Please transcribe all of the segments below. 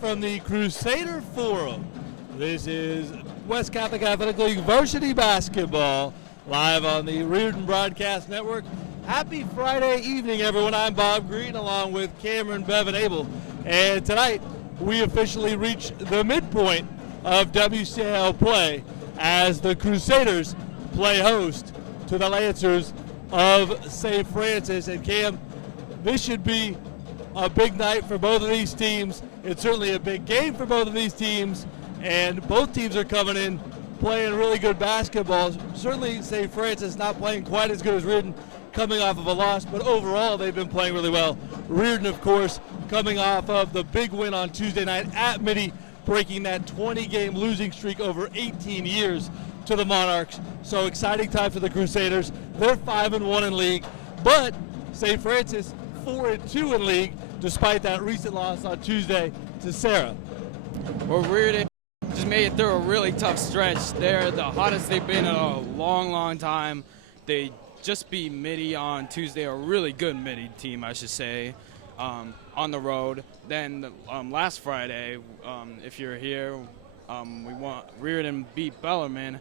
from the Crusader Forum. This is West Catholic Athletic League varsity basketball live on the Riordan Broadcast Network. Happy Friday evening, everyone. I'm Bob Green along with Cameron, Bev, and Abel. And tonight we officially reach the midpoint of WCAL play as the Crusaders play host to the Lancers of St. Francis. And Cam, this should be a big night for both of these teams. It's certainly a big game for both of these teams, and both teams are coming in playing really good basketball. Certainly St. Francis not playing quite as good as Riordan, coming off of a loss, but overall they've been playing really well. Riordan, of course, coming off of the big win on Tuesday night at Mitty, breaking that 20-game losing streak over 18 years to the Monarchs. So exciting time for the Crusaders. They're 5-1 in league, but St. Francis 4-2 in league, despite that recent loss on Tuesday to Sarah. Well, Riordan just made it through a really tough stretch. They're the hottest they've been in a long time. They just beat Mitty on Tuesday, a really good Mitty team, I should say, on the road. Then last Friday, if you're here, Riordan beat Bellarmine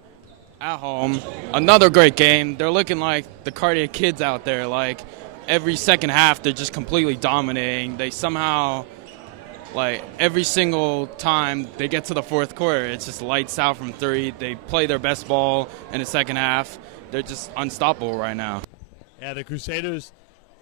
at home. Another great game. They're looking like the Cardiac Kids out there. Like, every second half, they're just completely dominating. They somehow, like, every single time they get to the fourth quarter, it's just lights out from three. They play their best ball in the second half. They're just unstoppable right now. Yeah, the Crusaders,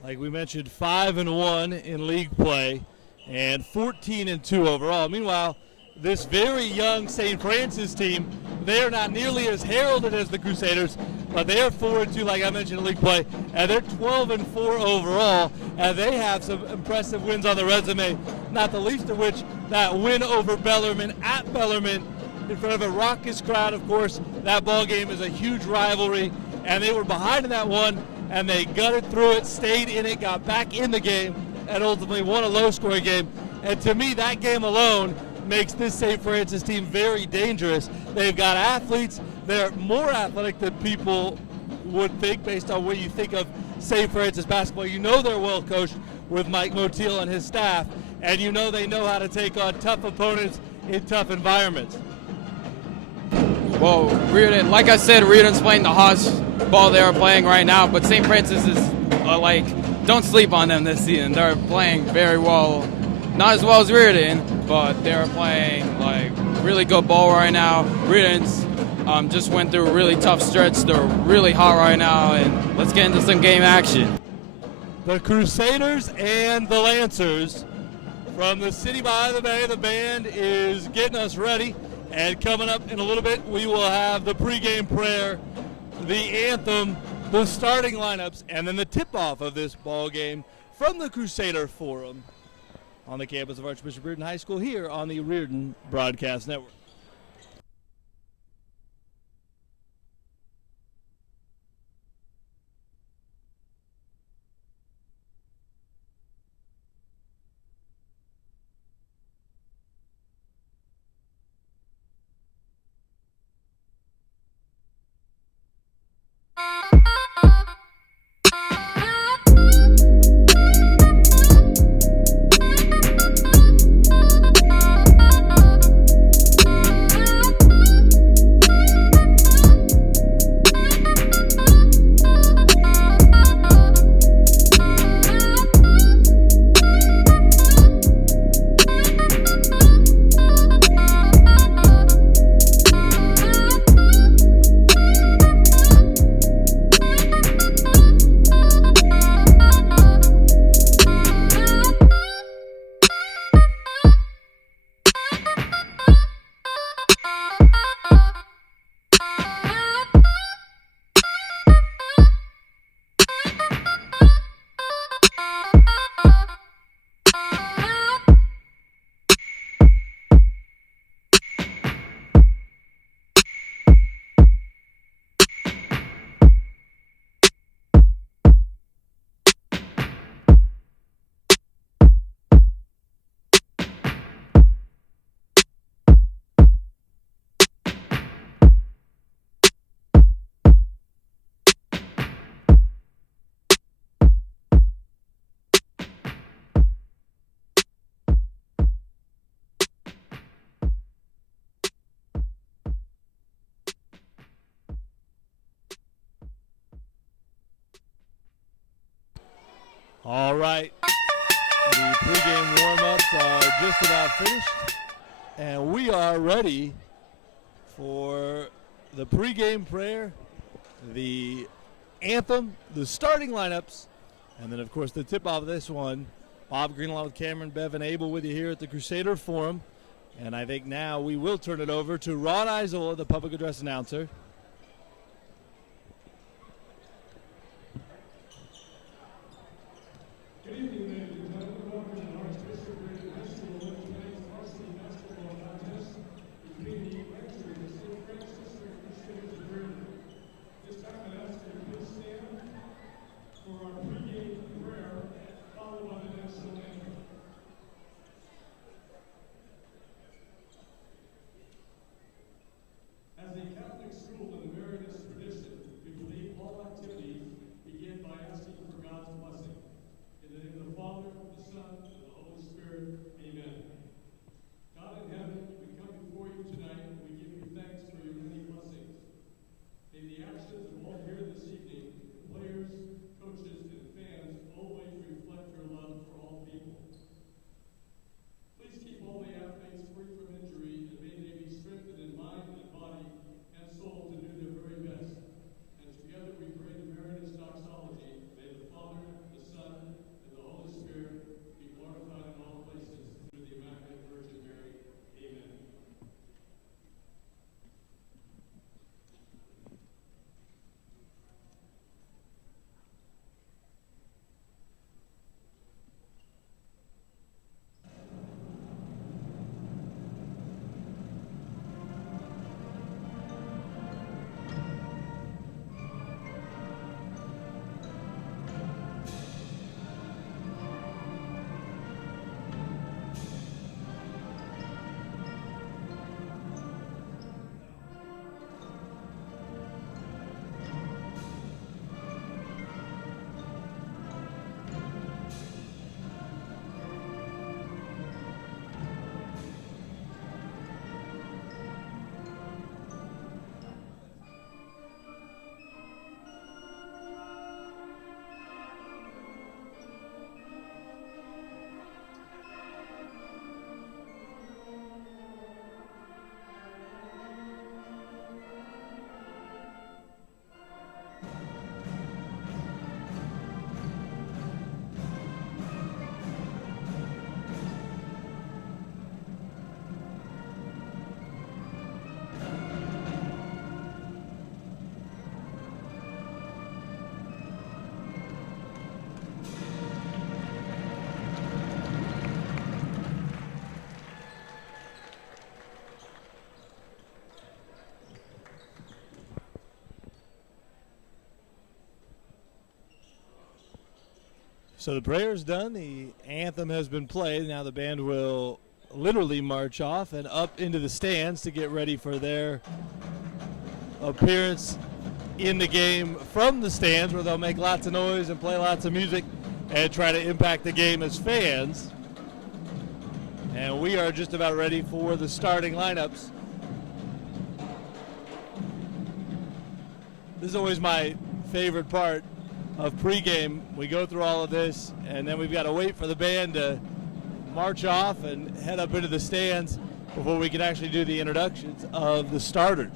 like we mentioned, 5-1 in league play and 14-2 overall. Meanwhile, this very young St. Francis team, they are not nearly as heralded as the Crusaders, but they are 4-2, like I mentioned, in league play, and they're 12-4 overall, and they have some impressive wins on the resume, not the least of which that win over Bellarmine at Bellarmine in front of a raucous crowd. Of course, that ball game is a huge rivalry, and they were behind in that one, and they gutted through it, stayed in it, got back in the game, and ultimately won a low-scoring game. And to me, that game alone makes this St. Francis team very dangerous. They've got athletes. They're more athletic than people would think based on what you think of St. Francis basketball. You know they're well coached with Mike Motil and his staff, and you know they know how to take on tough opponents in tough environments. Well, Riordan, like I said, Riordan's playing the hottest ball they are playing right now, but St. Francis is don't sleep on them this season. They're playing very well. Not as well as Riordan, but they're playing like really good ball right now. Riordan's just went through a really tough stretch. They're really hot right now, and let's get into some game action. The Crusaders and the Lancers from the city by the bay. The band is getting us ready, and coming up in a little bit, we will have the pregame prayer, the anthem, the starting lineups, and then the tip-off of this ball game from the Crusader Forum on the campus of Archbishop Riordan High School here on the Riordan Broadcast Network. All right. The pregame warm-ups are just about finished, and we are ready for the pregame prayer, the anthem, the starting lineups, and then, of course, the tip-off of this one. Bob Greenlaw with Cameron, Bev, and Abel with you here at the Crusader Forum. And I think now we will turn it over to Ron Isola, the public address announcer. Good evening, ladies and gentlemen. Welcome to the Archbishop High School tonight's varsity basketball contest between the entries of St. Francis and Crusaders of Riordan. This time I'd ask you to please stand for our pregame prayer, followed by the national anthem. As a Catholic school in the Meredith tradition, we believe all activities begin by asking for God's blessing. In the name of the Father, the Son, and the Holy Spirit, amen. God in heaven, we come before you tonight and we give you thanks for your many blessings. May the actions of all here this evening, players, coaches, and fans, always reflect your love for all people. Please keep all the athletes free from injury, and may they be strengthened in mind and body and soul to do their very best. And together we pray the Meredith doxology. May the Father, the Son, and the Holy Spirit be glorified in all places through the Immaculate Virgin Mary. Amen. So the prayer's done. The anthem has been played. Now the band will literally march off and up into the stands to get ready for their appearance in the game from the stands, where they'll make lots of noise and play lots of music and try to impact the game as fans. And we are just about ready for the starting lineups. This is always my favorite part of pregame. We go through all of this, and then we've got to wait for the band to march off and head up into the stands before we can actually do the introductions of the starters.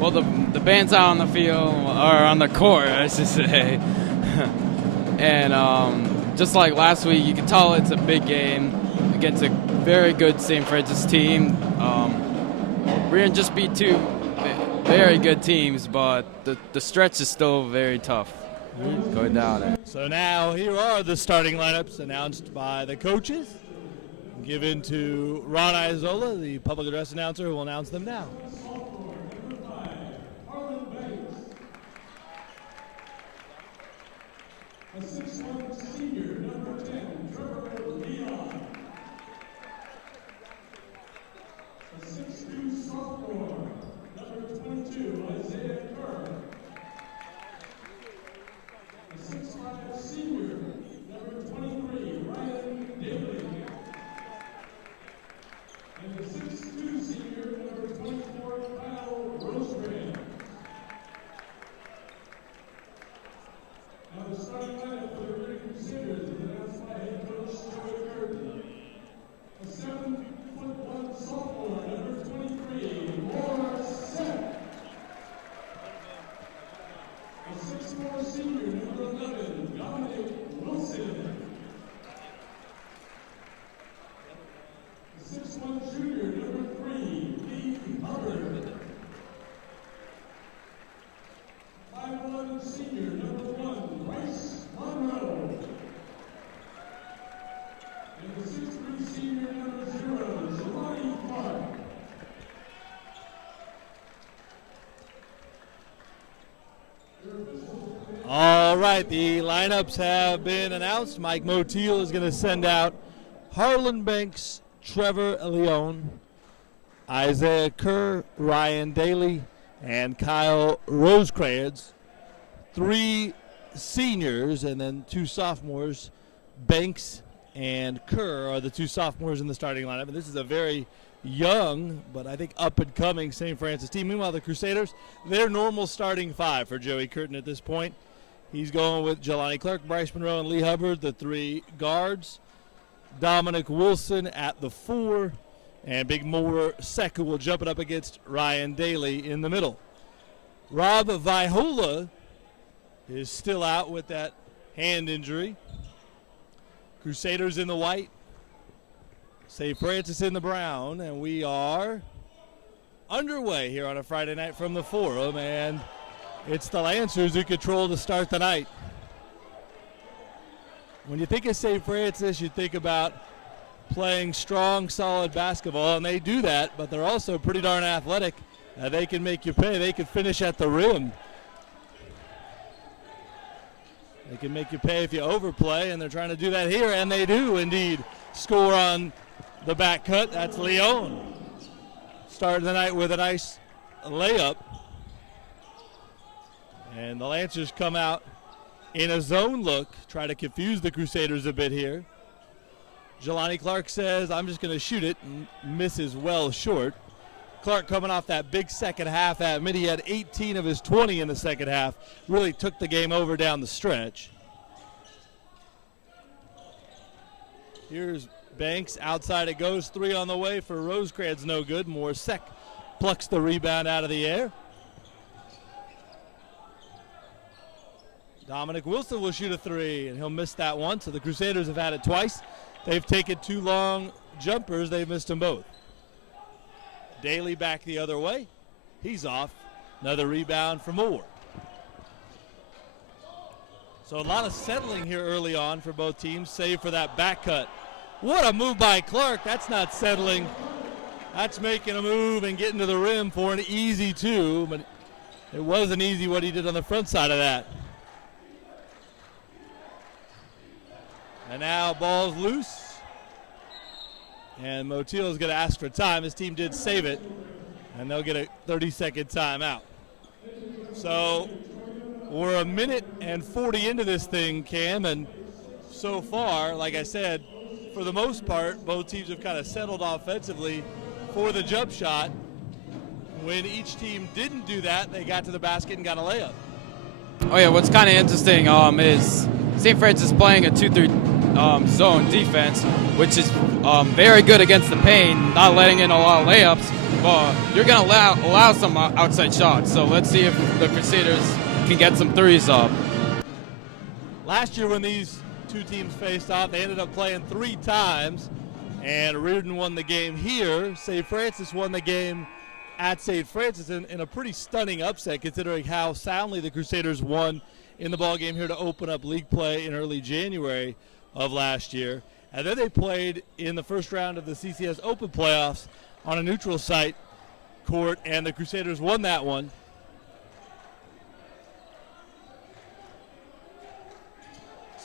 Well, the band's out on the field, or on the court, I should say. And just like last week, you can tell it's a big game against a very good St. Francis team. Riordan just beat two very good teams, but the stretch is still very tough going down there. So now here are the starting lineups announced by the coaches, given to Ron Isola, the public address announcer, who will announce them now. A 6'1" senior, number 10, Riordan. A 6'2" sophomore, number 22, A 6'5" senior, number 23, Ryan Daly. And the 6'2" senior, number 24, right, the lineups have been announced. Mike Motil is going to send out Harlan Banks, Trevor Leon, Isaiah Kerr, Ryan Daly, and Kyle Rosecrans. 3 seniors and then 2 sophomores. Banks and Kerr are the 2 sophomores in the starting lineup. And this is a very young, but I think up-and-coming St. Francis team. Meanwhile, the Crusaders, their normal starting 5 for Joey Curtin at this point. He's going with Jelani Clark, Bryce Monroe, and Lee Hubbard, the 3 guards. Dominic Wilson at the 4, and Big Moore Seku will jump it up against Ryan Daly in the middle. Rob Vaihola is still out with that hand injury. Crusaders in the white, St. Francis in the brown, and we are underway here on a Friday night from the Forum, and it's the Lancers who control to start the night. When you think of St. Francis, you think about playing strong, solid basketball, and they do that, but they're also pretty darn athletic. They can make you pay. They can finish at the rim. They can make you pay if you overplay, and they're trying to do that here, and they do indeed score on the back cut. That's Leon. Starting the night with a nice layup. And the Lancers come out in a zone look, try to confuse the Crusaders a bit here. Jelani Clark says, I'm just going to shoot it, and misses well short. Clark coming off that big second half at mid. He had 18 of his 20 in the second half. Really took the game over down the stretch. Here's Banks. Outside it goes. 3 on the way for Rosecrans. No good. Morsek plucks the rebound out of the air. Dominic Wilson will shoot a 3, and he'll miss that one. So the Crusaders have had it twice. They've taken 2 long jumpers. They've missed them both. Daly back the other way. He's off. Another rebound for Moore. So a lot of settling here early on for both teams, save for that back cut. What a move by Clark. That's not settling. That's making a move and getting to the rim for an easy 2, but it wasn't easy what he did on the front side of that. And now ball's loose. And Motil is going to ask for time. His team did save it, and they'll get a 30-second timeout. So we're a minute and 40 into this thing, Cam, and so far, like I said, for the most part, both teams have kind of settled offensively for the jump shot. When each team didn't do that, they got to the basket and got a layup. Oh yeah, what's kind of interesting is St. Francis playing a 2-3 zone defense, which is very good against the paint, not letting in a lot of layups. But you're going to allow some outside shots. So let's see if the Crusaders can get some 3s up. Last year when these 2 teams faced off, they ended up playing 3 times, and Riordan won the game here. St. Francis won the game at St. Francis in a pretty stunning upset, considering how soundly the Crusaders won in the ballgame here to open up league play in early January of last year. And then they played in the first round of the CCS Open playoffs on a neutral site court, and the Crusaders won that one.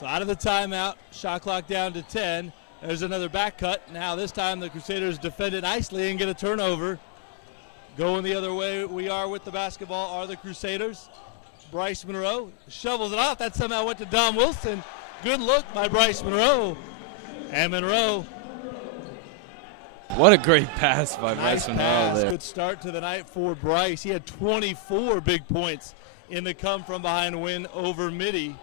So out of the timeout, shot clock down to 10. There's another back cut. Now this time the Crusaders defend it nicely and get a turnover. Going the other way we are with the basketball are the Crusaders. Bryce Monroe shovels it off. That somehow went to Dom Wilson. Good look by Bryce Monroe. And Monroe. What a great pass by Nice Bryce Monroe pass. there. Good start to the night for Bryce. He had 24 big points in the come from behind win over Midi.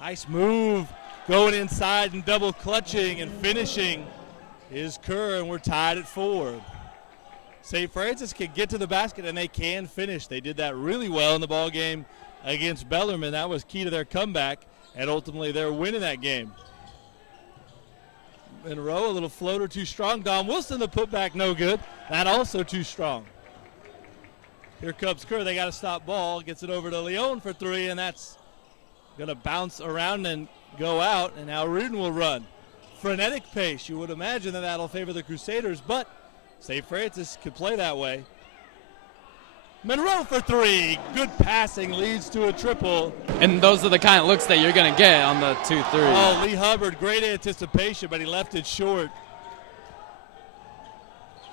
Nice move. Going inside and double clutching and finishing is Kerr, and we're tied at 4. St. Francis can get to the basket, and they can finish. They did that really well in the ball game against Bellarmine. That was key to their comeback, and ultimately they're winning that game. Monroe, a little floater too strong. Don Wilson, the putback, no good. That also too strong. Here comes Kerr. They got to stop ball. Gets it over to Leon for 3, and that's going to bounce around and go out, and now Riordan will run. Frenetic pace. You would imagine that that'll favor the Crusaders, but St. Francis could play that way. Monroe for three. Good passing leads to a triple. And those are the kind of looks that you're going to get on the 2-3. Oh, Lee Hubbard, great anticipation, but he left it short.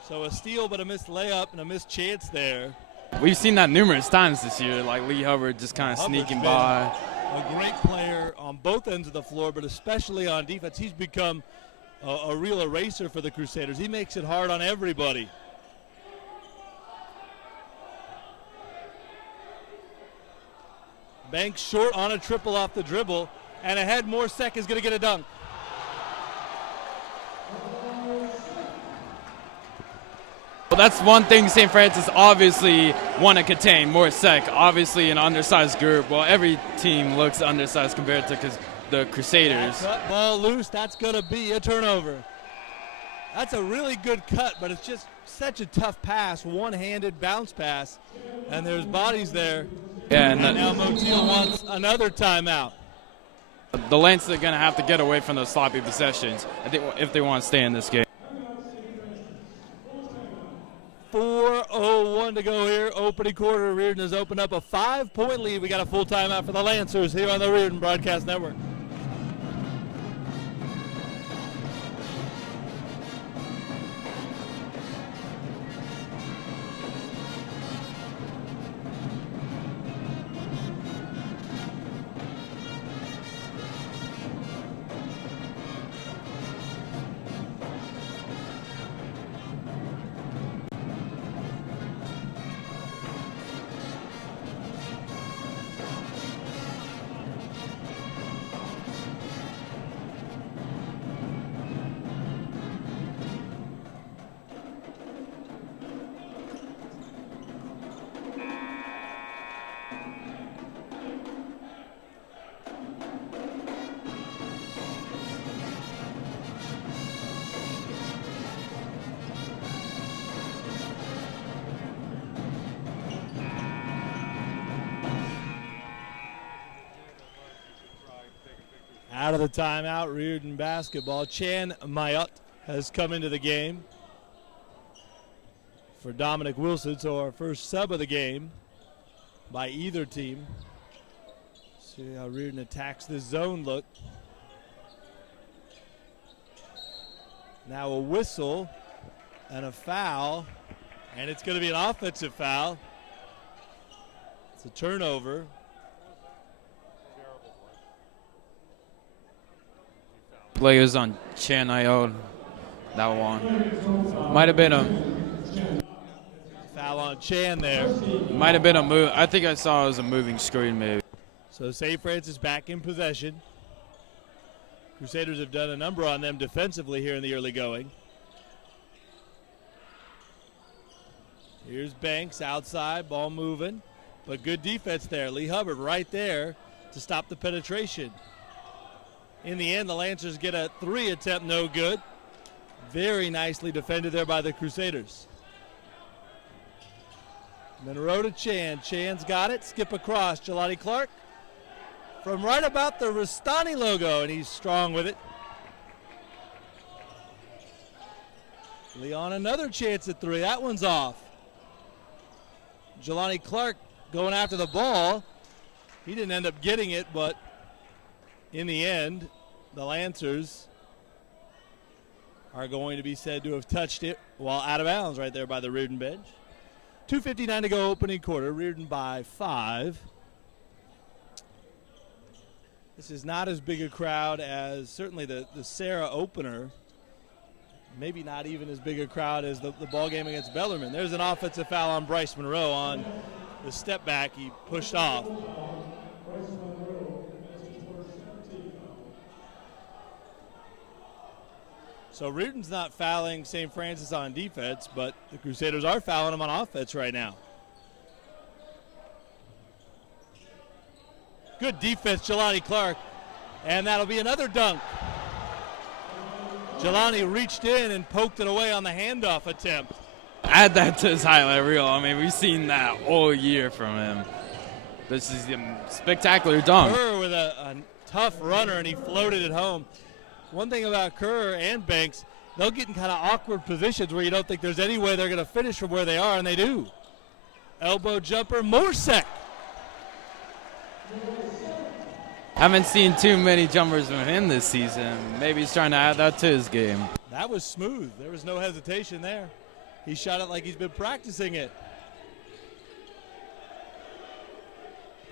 So a steal, but a missed layup and a missed chance there. We've seen that numerous times this year, like Lee Hubbard just kind of sneaking by. A great player on both ends of the floor, but especially on defense. He's become a real eraser for the Crusaders. He makes it hard on everybody. Banks short on a triple off the dribble, and ahead. Morsek is going to get a dunk. Well, that's one thing St. Francis obviously want to contain. Morsek, obviously an undersized group. Well, every team looks undersized compared to the Crusaders. Cut ball loose. That's going to be a turnover. That's a really good cut, but it's just such a tough pass, one-handed bounce pass, and there's bodies there. Yeah, and now Motil wants another timeout. The Lancers are going to have to get away from those sloppy possessions if they want to stay in this game. 4:01 to go here. Opening quarter. Riordan has opened up a 5-point lead. We got a full timeout for the Lancers here on the Riordan Broadcast Network. Out of the timeout, Riordan basketball. Chan Mayut has come into the game for Dominic Wilson, so our first sub of the game by either team. See how Riordan attacks this zone look. Now a whistle and a foul, and it's going to be an offensive foul. It's a turnover. Players on Chan Mayut, that one. Might have been a foul on Chan there. Might have been a move. I think I saw it was a moving screen maybe. So St. Francis back in possession. Crusaders have done a number on them defensively here in the early going. Here's Banks outside, ball moving, but good defense there. Lee Hubbard right there to stop the penetration. In the end, the Lancers get a 3 attempt, no good. Very nicely defended there by the Crusaders. Monroe to Chan. Chan's got it. Skip across. Jelani Clark from right about the Rastani logo, and he's strong with it. Leon another chance at 3. That one's off. Jelani Clark going after the ball. He didn't end up getting it, but in the end, the Lancers are going to be said to have touched it while out of bounds right there by the Riordan bench. 2:59 to go opening quarter. Riordan by 5. This is not as big a crowd as certainly the Sarah opener. Maybe not even as big a crowd as the ball game against Bellarmine. There's an offensive foul on Bryce Monroe on the step back. He pushed off. So Riordan's not fouling St. Francis on defense, but the Crusaders are fouling them on offense right now. Good defense, Jelani Clark, and that'll be another dunk. Jelani reached in and poked it away on the handoff attempt. Add that to his highlight reel. I mean, we've seen that all year from him. This is a spectacular dunk. Kerr with a tough runner, and he floated it home. One thing about Kerr and Banks, they'll get in kind of awkward positions where you don't think there's any way they're going to finish from where they are, and they do. Elbow jumper, Morsek. Haven't seen too many jumpers from him this season. Maybe he's trying to add that to his game. That was smooth. There was no hesitation there. He shot it like he's been practicing it.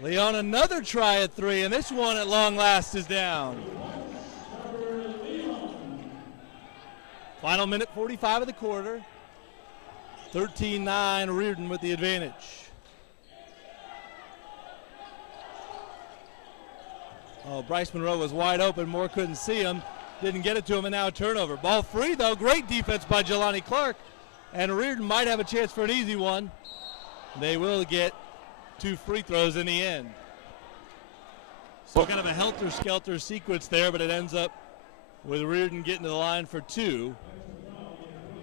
Leon, another try at 3, and this one at long last is down. Final minute 45 of the quarter. 13-9, Riordan with the advantage. Oh, Bryce Monroe was wide open. Moore couldn't see him. Didn't get it to him, and now a turnover. Ball free, though. Great defense by Jelani Clark. And Riordan might have a chance for an easy one. They will get 2 free throws in the end. So kind of a helter-skelter sequence there, but it ends up with Riordan getting to the line for 2.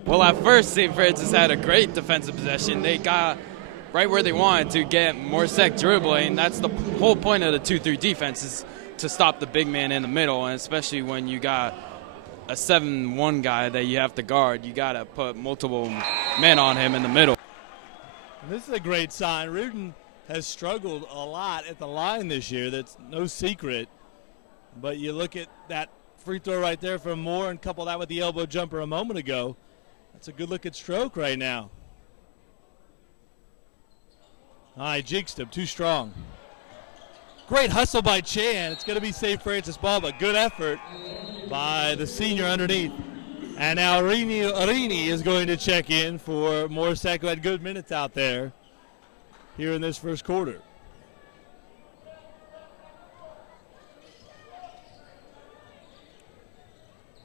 Well, at first, St. Francis had a great defensive possession. They got right where they wanted to get Morsek dribbling. That's the whole point of the 2-3 defense, is to stop the big man in the middle, and especially when you got a 7-1 guy that you have to guard, you got to put multiple men on him in the middle. This is a great sign. Riordan has struggled a lot at the line this year. That's no secret. But you look at that free throw right there from Moore and couple that with the elbow jumper a moment ago. That's a good look at stroke right now. All right, jinxed him. Too strong. Great hustle by Chan. It's going to be St. Francis ball, but good effort by the senior underneath. And now Arini is going to check in for Morsek, who had good minutes out there here in this first quarter.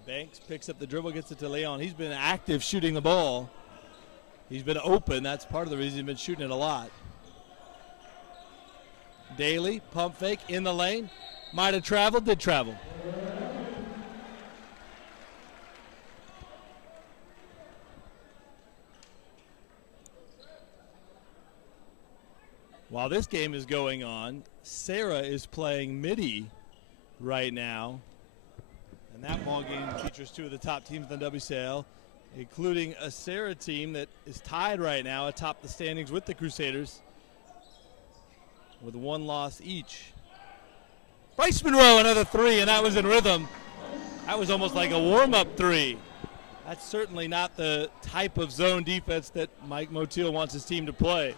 Banks picks up the dribble, gets it to Leon. He's been active shooting the ball. He's been open. That's part of the reason he's been shooting it a lot. Daly, pump fake in the lane. Might have traveled, did travel. While this game is going on, Sarah is playing Midi right now. And that ball game features 2 of the top teams in the WCAL, including a Sarah team that is tied right now atop the standings with the Crusaders, with 1 loss each. Bryce Monroe, another 3, and that was in rhythm. That was almost like a warm-up 3. That's certainly not the type of zone defense that Mike Motil wants his team to play.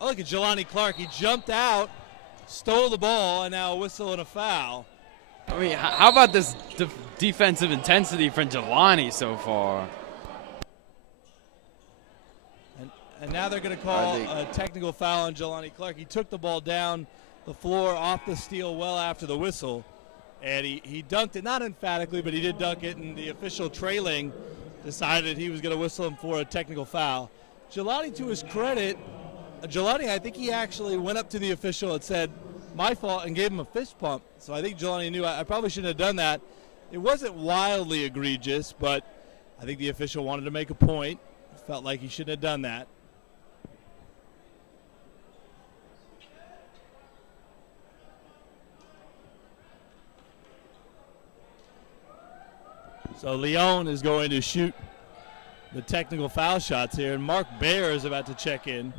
Oh, look at Jelani Clark. He jumped out, stole the ball, and now a whistle and a foul. I mean, how about this defensive intensity from Jelani so far? And now they're going to call a technical foul on Jelani Clark. He took the ball down the floor off the steal well after the whistle. And he dunked it, not emphatically, but he did dunk it, and the official trailing decided he was going to whistle him for a technical foul. Jelani, to his credit, Jelani, I think he actually went up to the official and said, my fault, and gave him a fist pump. So I think Jelani knew I probably shouldn't have done that. It wasn't wildly egregious, but I think the official wanted to make a point. Felt like he shouldn't have done that. So Leon is going to shoot the technical foul shots here, and Mark Baer is about to check in.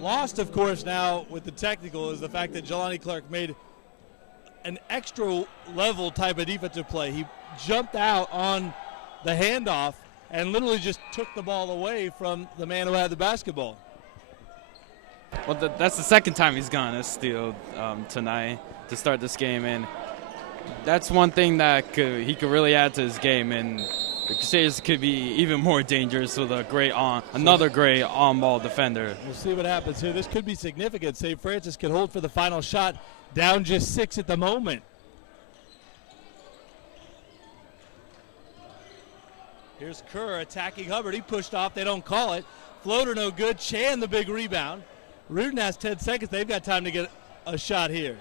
Lost, of course, now with the technical is the fact that Jelani Clark made an extra level type of defensive play. He jumped out on the handoff and literally just took the ball away from the man who had the basketball. Well, that's the second time he's gone a steal tonight to start this game, and that's one thing that he could really add to his game, and the Crusaders could be even more dangerous with another great on-ball defender. We'll see what happens here. This could be significant. St. Francis can hold for the final shot, down just 6 at the moment. Here's Kerr attacking Hubbard. He pushed off. They don't call it. Floater no good. Chan the big rebound. Riordan has 10 seconds. They've got time to get a shot here.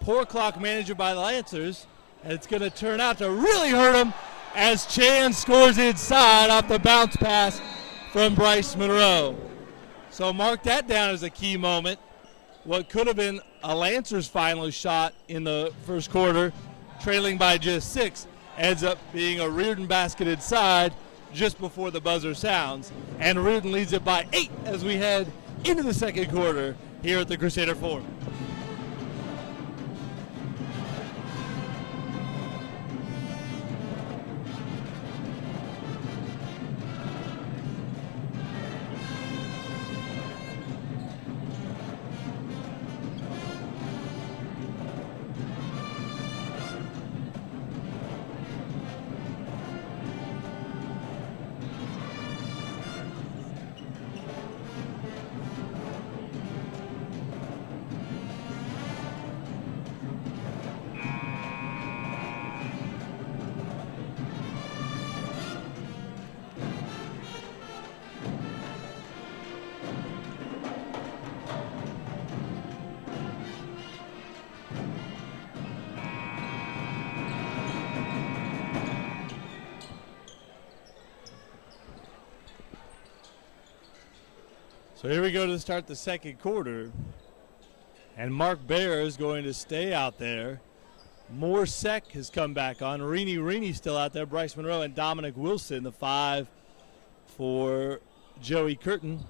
Poor clock manager by the Lancers, and it's going to turn out to really hurt him as Chan scores inside off the bounce pass from Bryce Monroe. So mark that down as a key moment. What could have been a Lancers final shot in the first quarter trailing by just 6, ends up being a Riordan basket inside just before the buzzer sounds. And Riordan leads it by 8 as we head into the second quarter here at the Crusader Forum. So here we go to start the second quarter. And Mark Bear is going to stay out there. Morsek has come back on. Rini still out there. Bryce Monroe and Dominic Wilson, the 5 for Joey Curtin.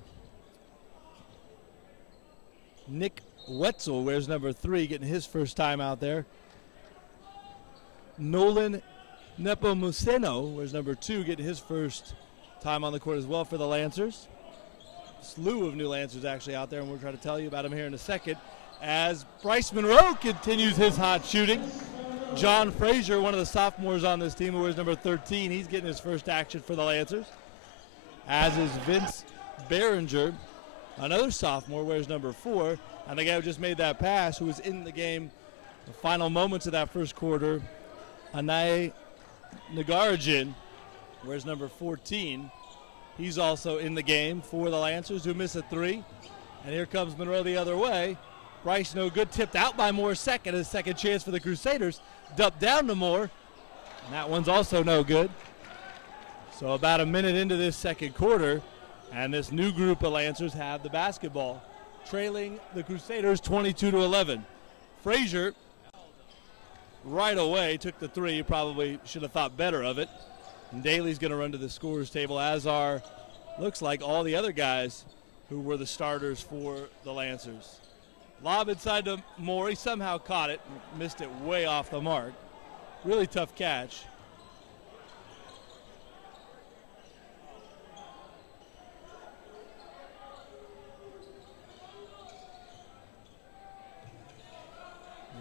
Nick Wetzel wears number 3, getting his first time out there. Nolan Nepomuceno wears number 2, getting his first time on the court as well for the Lancers. Slew of new Lancers actually out there, and we'll try to tell you about him here in a second. As Bryce Monroe continues his hot shooting. John Frazier, one of the sophomores on this team, who wears number 13, he's getting his first action for the Lancers. As is Vince Behringer, another sophomore, wears number 4. And the guy who just made that pass, who was in the game the final moments of that first quarter, Anae Nagarajan, wears number 14. He's also in the game for the Lancers, who miss a 3. And here comes Monroe the other way. Bryce no good, tipped out by Moore second. His second chance for the Crusaders. Dumped down to Moore. And that one's also no good. So about a minute into this second quarter, and this new group of Lancers have the basketball, trailing the Crusaders 22-11. Frazier right away took the 3. Probably should have thought better of it. And Daly's going to run to the scorer's table, as are, looks like, all the other guys who were the starters for the Lancers. Lob inside to Moore. He somehow caught it, missed it way off the mark. Really tough catch.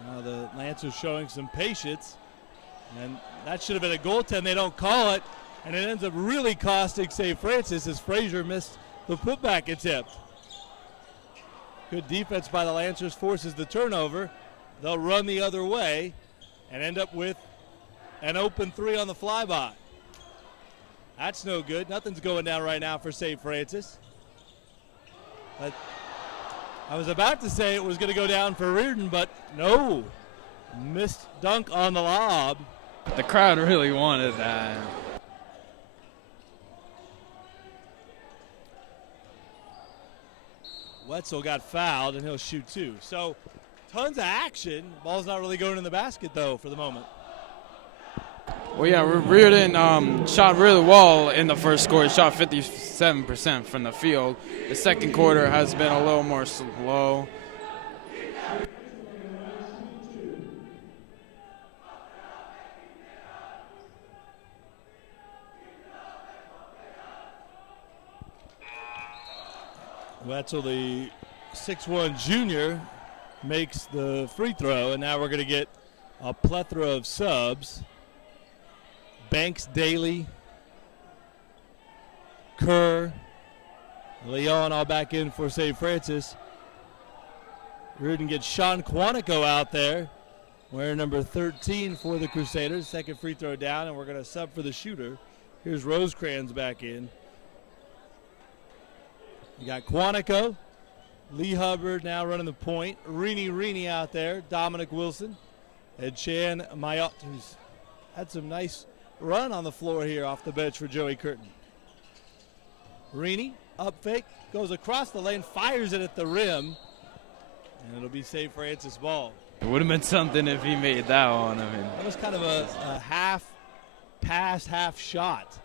Now the Lancers showing some patience. And that should have been a goaltend. They don't call it. And it ends up really costing St. Francis as Frazier missed the putback attempt. Good defense by the Lancers forces the turnover. They'll run the other way and end up with an open 3 on the flyby. That's no good. Nothing's going down right now for St. Francis. But I was about to say it was going to go down for Riordan, but no. Missed dunk on the lob. The crowd really wanted that. Wetzel got fouled, and he'll shoot 2. So tons of action. Ball's not really going in the basket, though, for the moment. Well, yeah, Riordan shot really well in the first quarter. He shot 57% from the field. The second quarter has been a little more slow. Wetzel, the 6'1" junior, makes the free throw, and now we're going to get a plethora of subs. Banks, Daly, Kerr, Leon all back in for St. Francis. Riordan gets Sean Quantico out there, wearing number 13 for the Crusaders. Second free throw down, and we're going to sub for the shooter. Here's Rosecrans back in. You got Quantico, Lee Hubbard now running the point. Rini out there, Dominic Wilson, and Chan Mayot, who's had some nice run on the floor here off the bench for Joey Curtin. Rini, up fake, goes across the lane, fires it at the rim, and it'll be St. Francis ball. It would have been something if he made that one. I mean, that was kind of a half pass, half shot.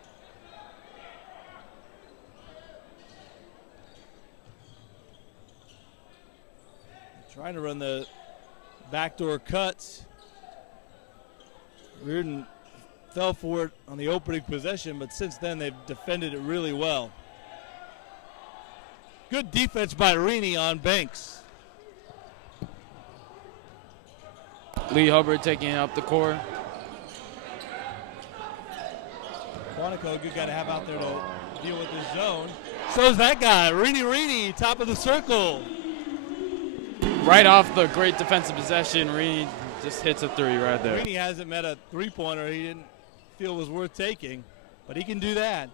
Trying to run the backdoor cuts. Riordan fell for it on the opening possession, but since then they've defended it really well. Good defense by Rini on Banks. Lee Hubbard taking it up the court. Quantico, a good guy to have out there to deal with this zone. So's that guy, Rini, top of the circle. Right off the great defensive possession, Rini just hits a three right there. Rini hasn't met a three-pointer he didn't feel was worth taking, but he can do that.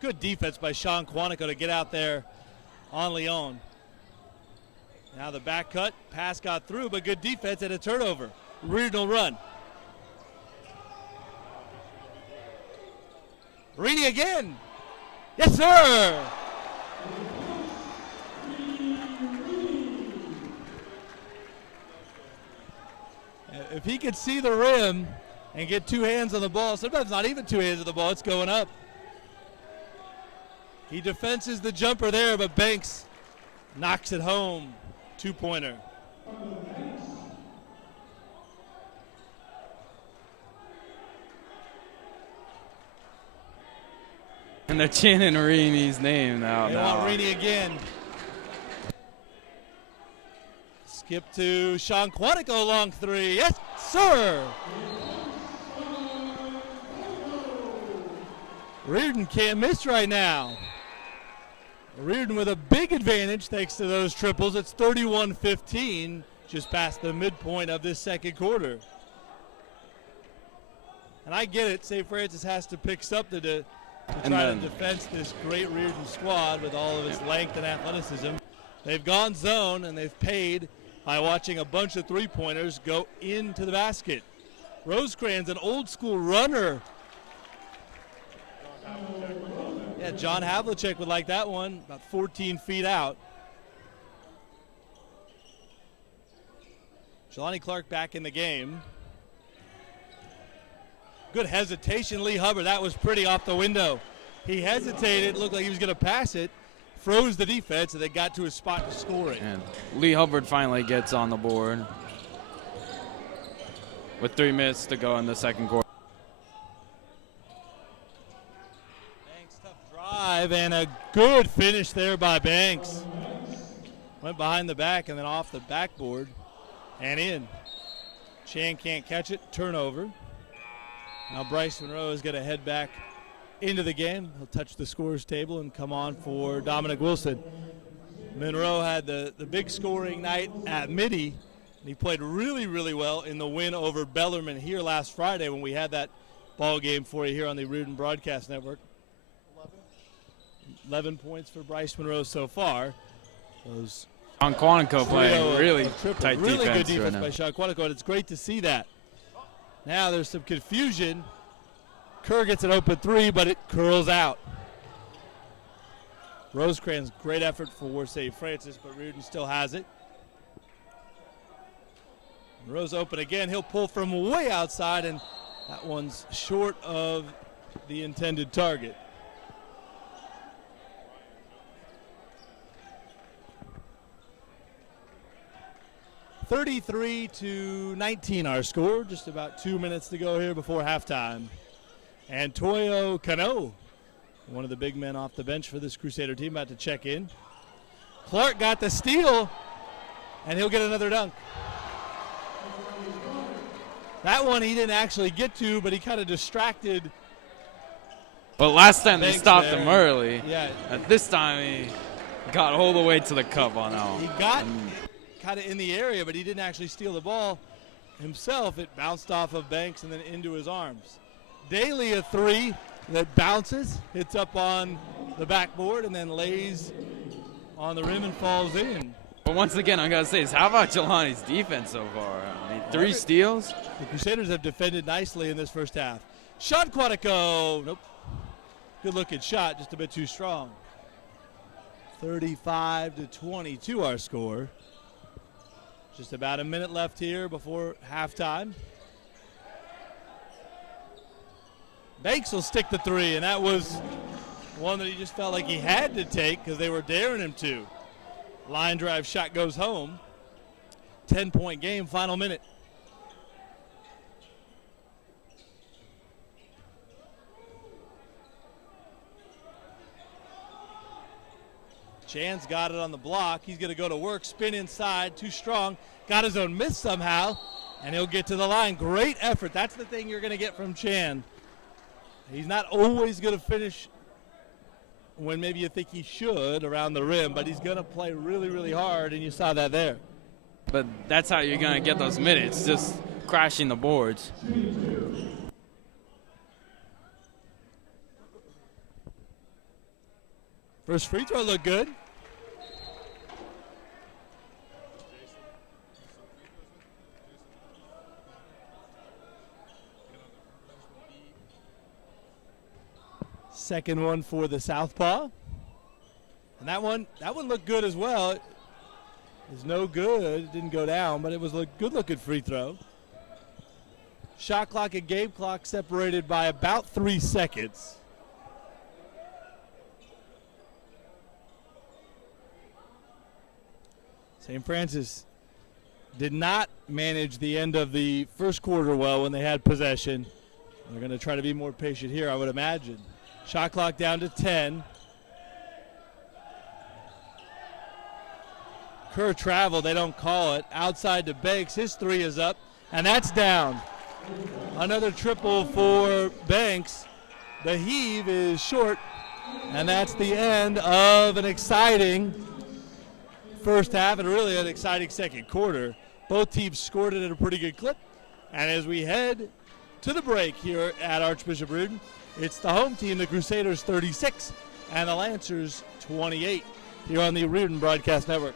Good defense by Sean Quantico to get out there on Leon. Now the back cut, pass got through, but good defense and a turnover. Riordan will run. Rini again. Yes, sir. If he could see the rim and get two hands on the ball, sometimes not even two hands on the ball, it's going up. He defenses the jumper there, but Banks knocks it home. Two-pointer. And they're chanting Rini's name now. They want Rini again. Skip to Sean Quantico, long three. Yes, sir. Riordan can't miss right now. Riordan with a big advantage thanks to those triples. It's 31-15, just past the midpoint of this second quarter. And I get it, St. Francis has to pick something to try to defense this great Riordan squad with all of its length and athleticism. They've gone zone and they've paid by watching a bunch of three-pointers go into the basket. Rosecrans, an old-school runner. Yeah, John Havlicek would like that one, about 14 feet out. Jelani Clark back in the game. Good hesitation, Lee Hubbard. That was pretty off the window. He hesitated, looked like he was going to pass it, froze the defense, and they got to a spot to score it. And Lee Hubbard finally gets on the board with 3 minutes to go in the second quarter. Banks, tough drive, and a good finish there by Banks. Went behind the back and then off the backboard and in. Chan can't catch it, turnover. Now Bryce Monroe is going to head back into the game. He'll touch the scorers table and come on for Dominic Wilson. Monroe had the big scoring night at Midi, and he played really, really well in the win over Bellarmine here last Friday when we had that ball game for you here on the Riordan Broadcast Network. 11 points for Bryce Monroe so far. Those on Quantico playing really tight really defense. Good defense right by Sean Quantico, and it's great to see that. Now there's some confusion. Kerr gets an open three, but it curls out. Rosecrans, great effort for St. Francis, but Riordan still has it. Rose open again. He'll pull from way outside, and that one's short of the intended target. (33-19) our score. Just about 2 minutes to go here before halftime. And Toyo Kano, one of the big men off the bench for this Crusader team, about to check in. Clark got the steal, and he'll get another dunk. That one he didn't actually get to, but he kind of distracted. But last time they stopped there. him early. Yeah. At this time he got all the way to the cup on that one. He got kind of in the area, but he didn't actually steal the ball himself. It bounced off of Banks and then into his arms. Daly, a three that bounces, hits up on the backboard, and then lays on the rim and falls in. But once again, I'm going to say this, how about Jelani's defense so far? I mean, 3 steals. The Crusaders have defended nicely in this first half. Sean Quantico, nope. Good looking shot, just a bit too strong. 35-22 our score. Just about a minute left here before halftime. Banks will stick the three, and that was one that he just felt like he had to take because they were daring him to. Line drive shot goes home. 10-point game, final minute. Chan's got it on the block. He's going to go to work, spin inside, too strong. Got his own miss somehow, and he'll get to the line. Great effort. That's the thing you're going to get from Chan. He's not always going to finish when maybe you think he should around the rim, but he's going to play really, really hard, and you saw that there. But that's how you're going to get those minutes, just crashing the boards. First free throw looked good. Second one for the Southpaw. And that one looked good as well. It was no good. It didn't go down, but it was a good-looking free throw. Shot clock and game clock separated by about 3 seconds. St. Francis did not manage the end of the first quarter well when they had possession. They're going to try to be more patient here, I would imagine. Shot clock down to 10. Kerr travel, they don't call it. Outside to Banks, his three is up, and that's down. Another triple for Banks. The heave is short, and that's the end of an exciting first half and really an exciting second quarter. Both teams scored it at a pretty good clip. And as we head to the break here at Archbishop Riordan, it's the home team, the Crusaders 36 and the Lancers 28 here on the Riordan Broadcast Network.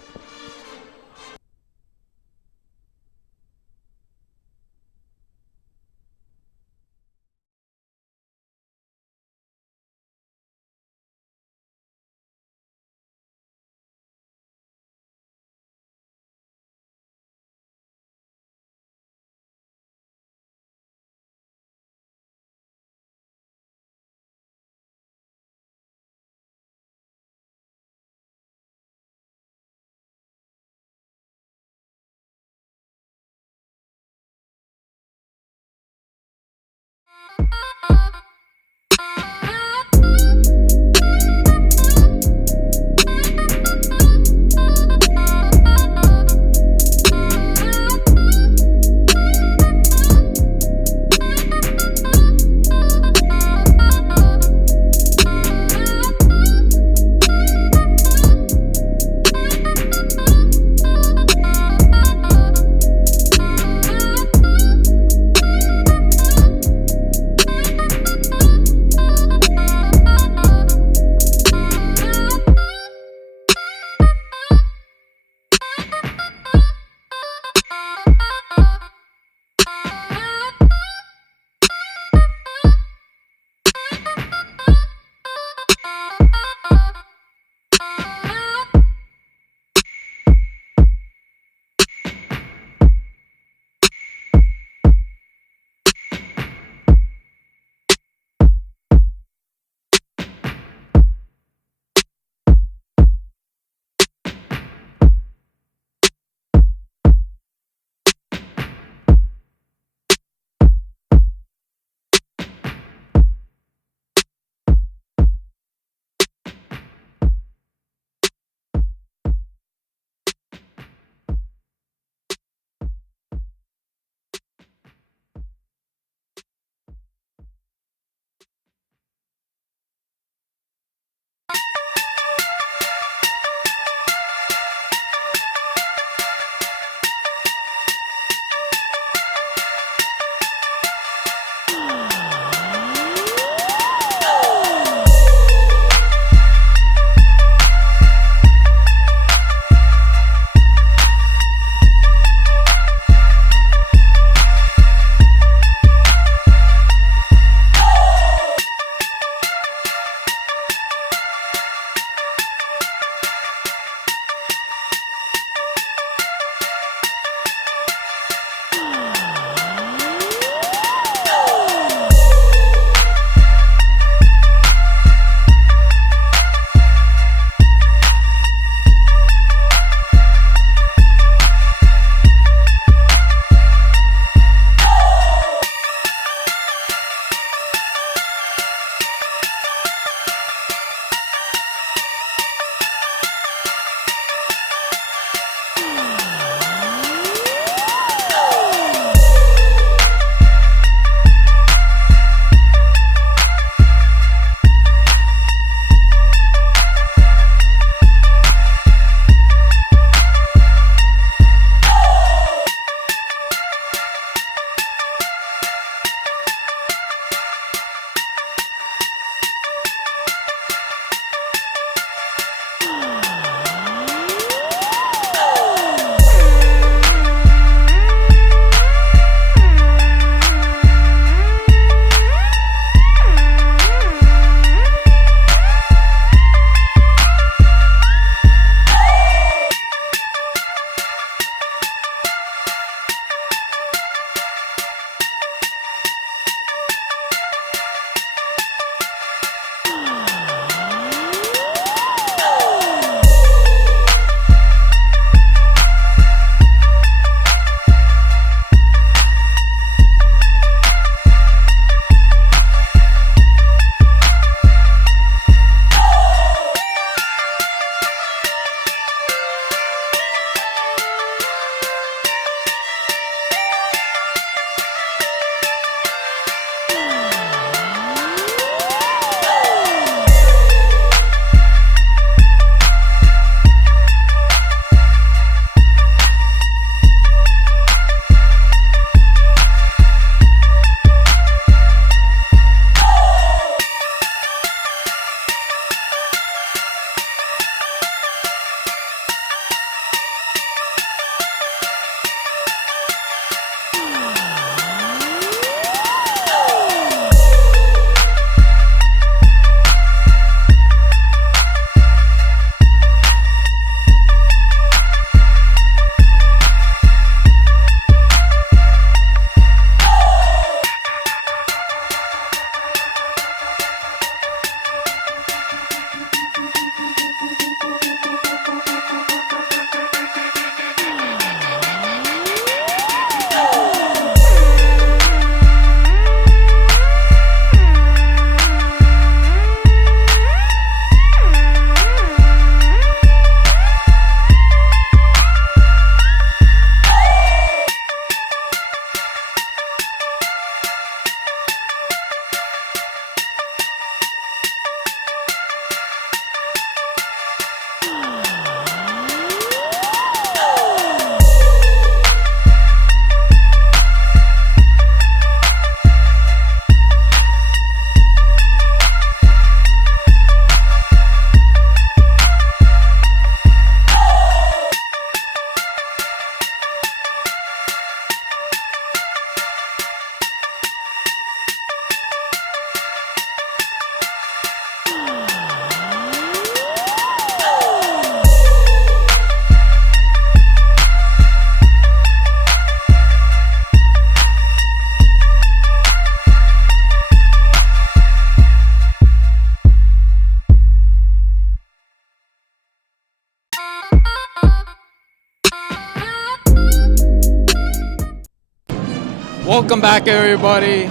Welcome back, everybody.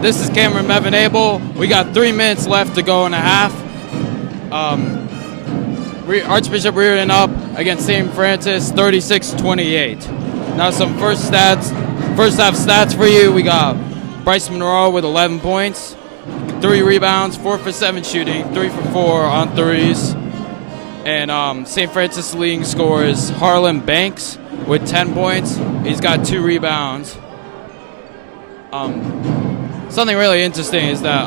This is Cameron Mevin Abel. We got 3 minutes left to go and a half. Archbishop Riordan up against St. Francis, 36-28. Now some first half stats for you. We got Bryce Monroe with 11 points, 3 rebounds, 4 for 7 shooting, 3 for 4 on threes. And St. Francis leading scorer is Harlan Banks with 10 points. He's got 2 rebounds. Something really interesting is that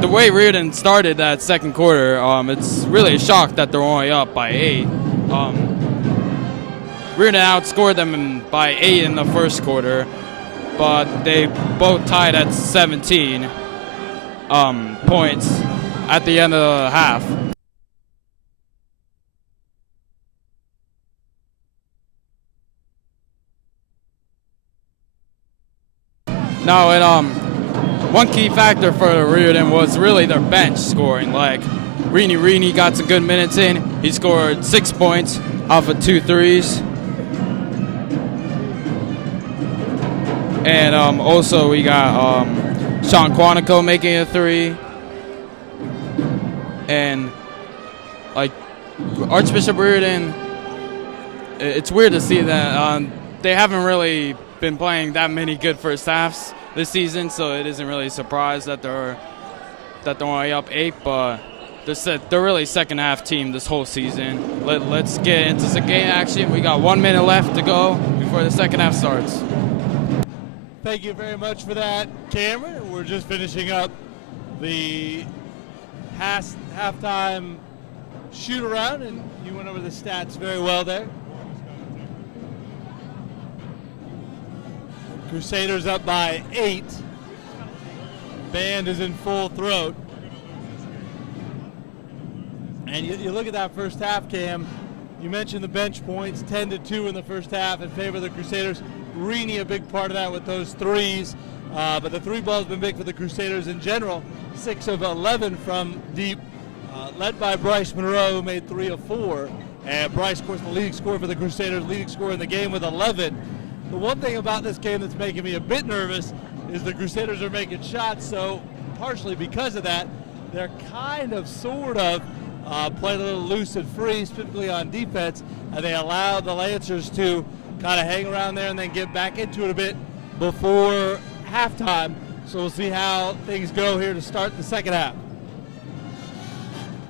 the way Riordan started that second quarter, it's really a shock that they're only up by 8. Riordan outscored them by 8 in the first quarter, but they both tied at 17 points at the end of the half. No, and one key factor for Riordan was really their bench scoring. Like, Rini got some good minutes in. He scored 6 points off of 2 threes. And also we got Sean Quantico making a 3. And, like, Archbishop Riordan, it's weird to see that they haven't really been playing that many good first halves this season, so it isn't really a surprise that they're only up 8, but they're really second half team this whole season. Let's get into some game action. We got 1 minute left to go before the second half starts. Thank you very much for that, Cameron. We're just finishing up the halftime shoot around, and you went over the stats very well there. Crusaders up by 8. Band is in full throat. And you look at that first half, Cam. You mentioned the bench points, 10-2 in the first half in favor of the Crusaders. Rini a big part of that with those threes. But the 3 ball's been big for the Crusaders in general. 6 of 11 from deep, led by Bryce Monroe, who made 3 of 4. And Bryce, of course, the leading scorer for the Crusaders, leading scorer in the game with 11. The one thing about this game that's making me a bit nervous is the Crusaders are making shots, so partially because of that, they're kind of, sort of, playing a little loose and free, specifically on defense, and they allow the Lancers to kind of hang around there and then get back into it a bit before halftime. So we'll see how things go here to start the second half.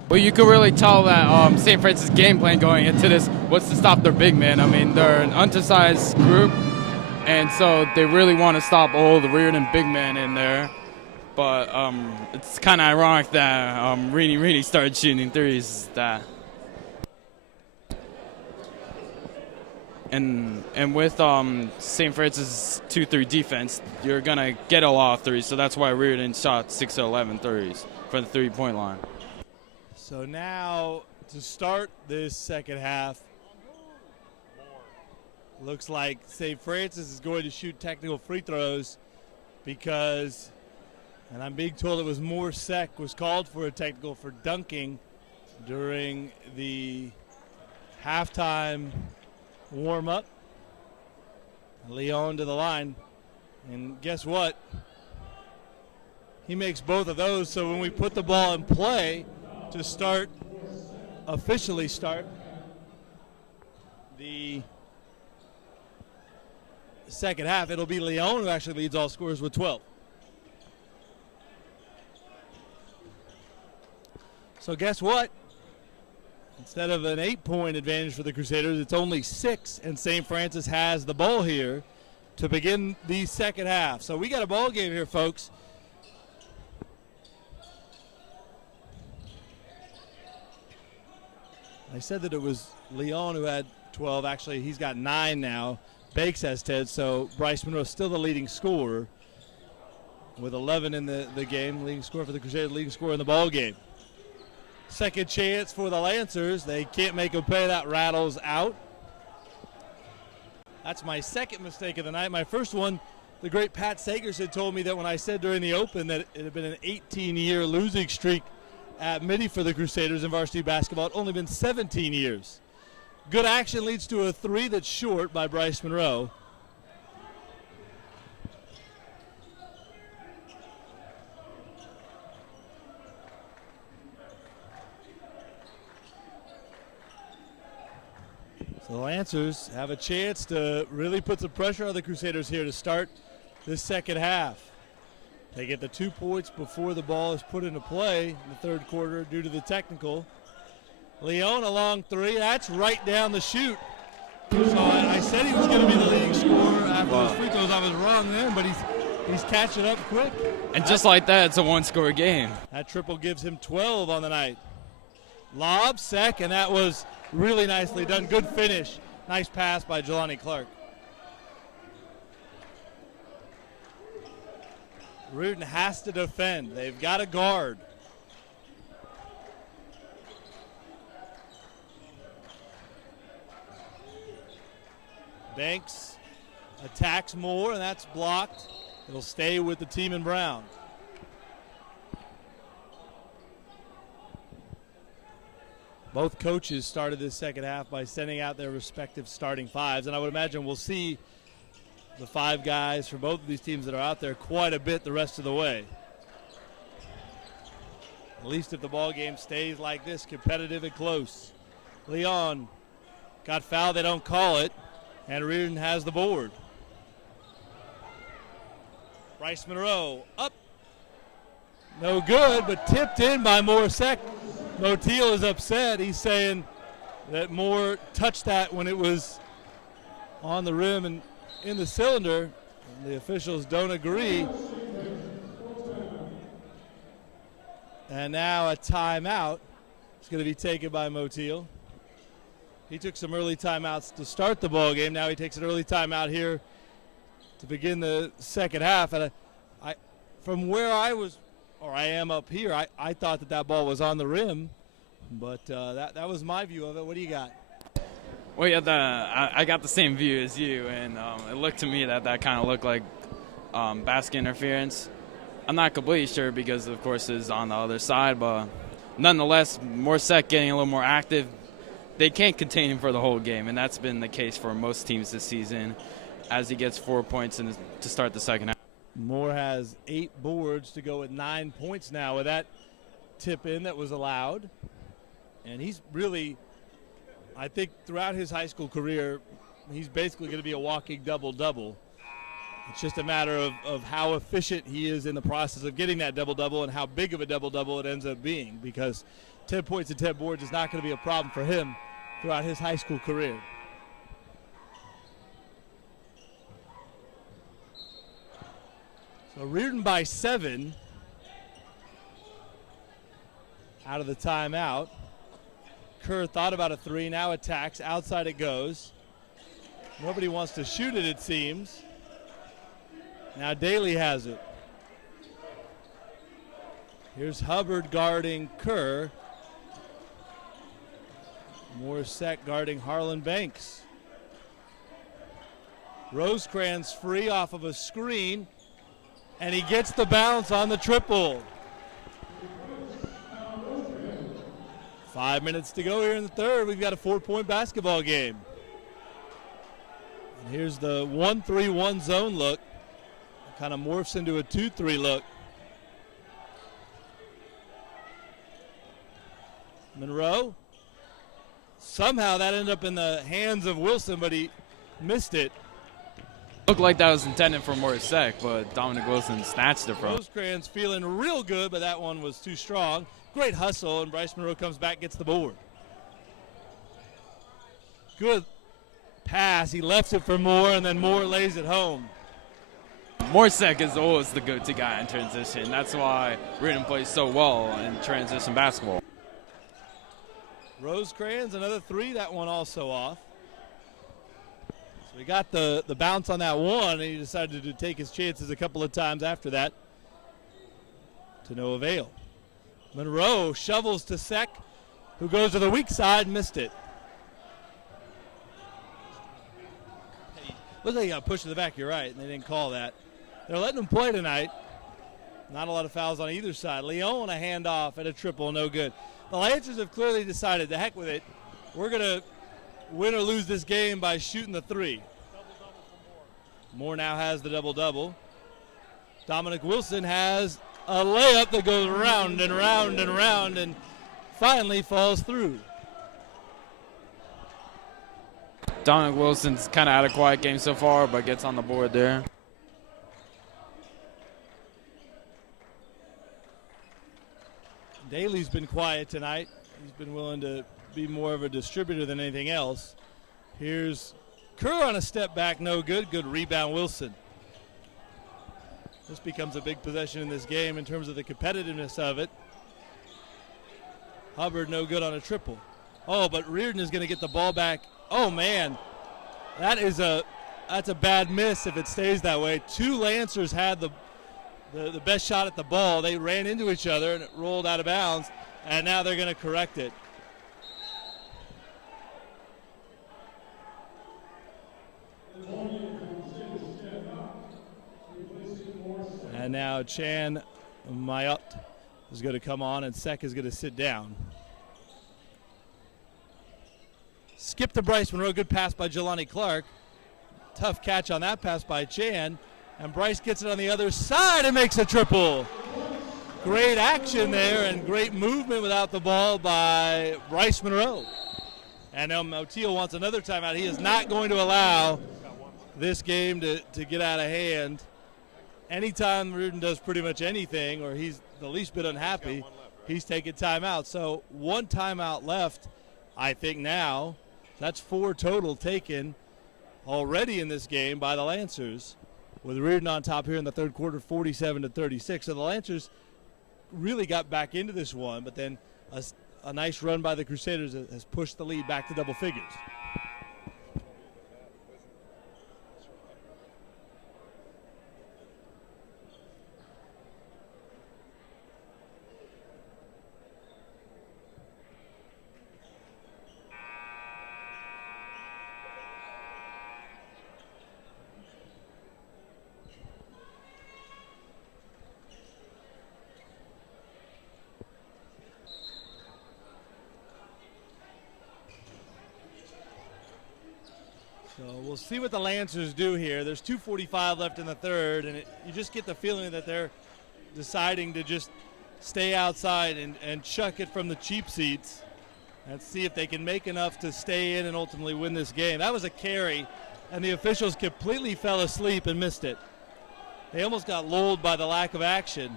Well, you could really tell that St. Francis' game plan going into this was to stop their big men. I mean, they're an undersized group, and so they really want to stop all the Riordan big men in there. But it's kind of ironic that Rini started shooting threes. And with St. Francis' 2-3 defense, you're going to get a lot of threes, so that's why Riordan shot 6 of 11 threes from the 3-point line. So now, to start this second half, looks like St. Francis is going to shoot technical free throws because, and I'm being told it was Morsek was called for a technical for dunking during the halftime warm-up. Leon to the line, and guess what? He makes both of those, so when we put the ball in play to officially start the second half, it'll be Leon who actually leads all scorers with 12. So guess what? Instead of an 8-point advantage for the Crusaders, it's only 6, and St. Francis has the ball here to begin the second half. So we got a ball game here, folks. I said that it was Leon who had 12. Actually, he's got 9 now. Bakes has 10, so Bryce Monroe still the leading scorer with 11 in the game. Leading scorer for the Crusaders, leading scorer in the ball game. Second chance for the Lancers. They can't make them pay. That rattles out. That's my second mistake of the night. My first one, the great Pat Sagers had told me that when I said during the Open that it had been an 18-year losing streak at Midi for the Crusaders in varsity basketball. It's only been 17 years. Good action leads to a 3 that's short by Bryce Monroe. So the Lancers have a chance to really put some pressure on the Crusaders here to start this second half. They get the 2 points before the ball is put into play in the third quarter due to the technical. Leon a long three. That's right down the chute. So I said he was going to be the leading scorer after those free throws. I was wrong then, but he's catching up quick. And just like that, it's a one-score game. That triple gives him 12 on the night. Lob, sec, and that was really nicely done. Good finish. Nice pass by Jelani Clark. Riordan has to defend. They've got a guard. Banks attacks more, and that's blocked. It'll stay with the team in brown. Both coaches started this second half by sending out their respective starting fives, and I would imagine we'll see the 5 guys for both of these teams that are out there quite a bit the rest of the way. At least if the ball game stays like this, competitive and close. Leon got fouled, they don't call it, and Riordan has the board. Bryce Monroe up. No good, but tipped in by Morsek. Motil is upset. He's saying that Moore touched that when it was on the rim and in the cylinder. And the officials don't agree. And now a timeout is going to be taken by Motil. He took some early timeouts to start the ball game. Now he takes an early timeout here to begin the second half. And I from where I was, or I am up here, I thought that ball was on the rim, but that was my view of it. What do you got? Well, yeah, I got the same view as you, and it looked to me that kind of looked like basket interference. I'm not completely sure because, of course, it's on the other side, but nonetheless, Morsek getting a little more active. They can't contain him for the whole game, and that's been the case for most teams this season as he gets 4 points to start the second half. Moore has 8 boards to go with 9 points now with that tip in that was allowed. And he's really, I think throughout his high school career, he's basically going to be a walking double-double. It's just a matter of how efficient he is in the process of getting that double-double and how big of a double-double it ends up being, because 10 points and 10 boards is not going to be a problem for him throughout his high school career. So Riordan by 7 out of the timeout. Kerr thought about a 3, now attacks. Outside it goes. Nobody wants to shoot it, it seems. Now Daly has it. Here's Hubbard guarding Kerr. Morsek guarding Harlan Banks. Rosecrans free off of a screen, and he gets the bounce on the triple. 5 minutes to go here in the third. We've got a 4-point basketball game. And here's the 1-3-1 zone look. It kind of morphs into a 2-3 look. Monroe. Somehow that ended up in the hands of Wilson, but he missed it. Looked like that was intended for Morsek, but Dominic Wilson snatched it from him. Rosecrans feeling real good, but that one was too strong. Great hustle, and Bryce Monroe comes back, gets the board. Good pass. He left it for Moore, and then Moore lays it home. Morsek is always the go-to guy in transition. That's why Riordan plays so well in transition basketball. Rosecrans, another 3. That one also off. So he got the bounce on that one, and he decided to take his chances a couple of times after that to no avail. Monroe shovels to Sek, who goes to the weak side, missed it. Looks like he got pushed to the back, you're right, and they didn't call that. They're letting him play tonight. Not a lot of fouls on either side. Leon a handoff at a triple, no good. The Lancers have clearly decided, the heck with it, we're going to win or lose this game by shooting the 3. Moore now has the double-double. Dominic Wilson has a layup that goes round and round and round and finally falls through. Dominic Wilson's kind of had a quiet game so far, but gets on the board there. Daly's been quiet tonight. He's been willing to be more of a distributor than anything else. Here's Kerr on a step back, no good. Good rebound, Wilson. This becomes a big possession in this game in terms of the competitiveness of it. Hubbard no good on a triple. Oh, but Riordan is going to get the ball back. Oh, man. That's a bad miss if it stays that way. Two Lancers had the best shot at the ball. They ran into each other and it rolled out of bounds, and now they're going to correct it. And now Chan Mayot is going to come on, and Sek is going to sit down. Skip to Bryce Monroe. Good pass by Jelani Clark. Tough catch on that pass by Chan. And Bryce gets it on the other side and makes a triple. Great action there and great movement without the ball by Bryce Monroe. And Motillo wants another timeout. He is not going to allow this game to get out of hand. Anytime Riordan does pretty much anything, or he's the least bit unhappy, he's taking timeout. So one timeout left, I think now. That's 4 total taken already in this game by the Lancers, with Riordan on top here in the third quarter, 47-36. So the Lancers really got back into this one, but then a nice run by the Crusaders has pushed the lead back to double figures. So we'll see what the Lancers do here. There's 2:45 left in the third, and you just get the feeling that they're deciding to just stay outside and chuck it from the cheap seats and see if they can make enough to stay in and ultimately win this game. That was a carry, and the officials completely fell asleep and missed it. They almost got lulled by the lack of action.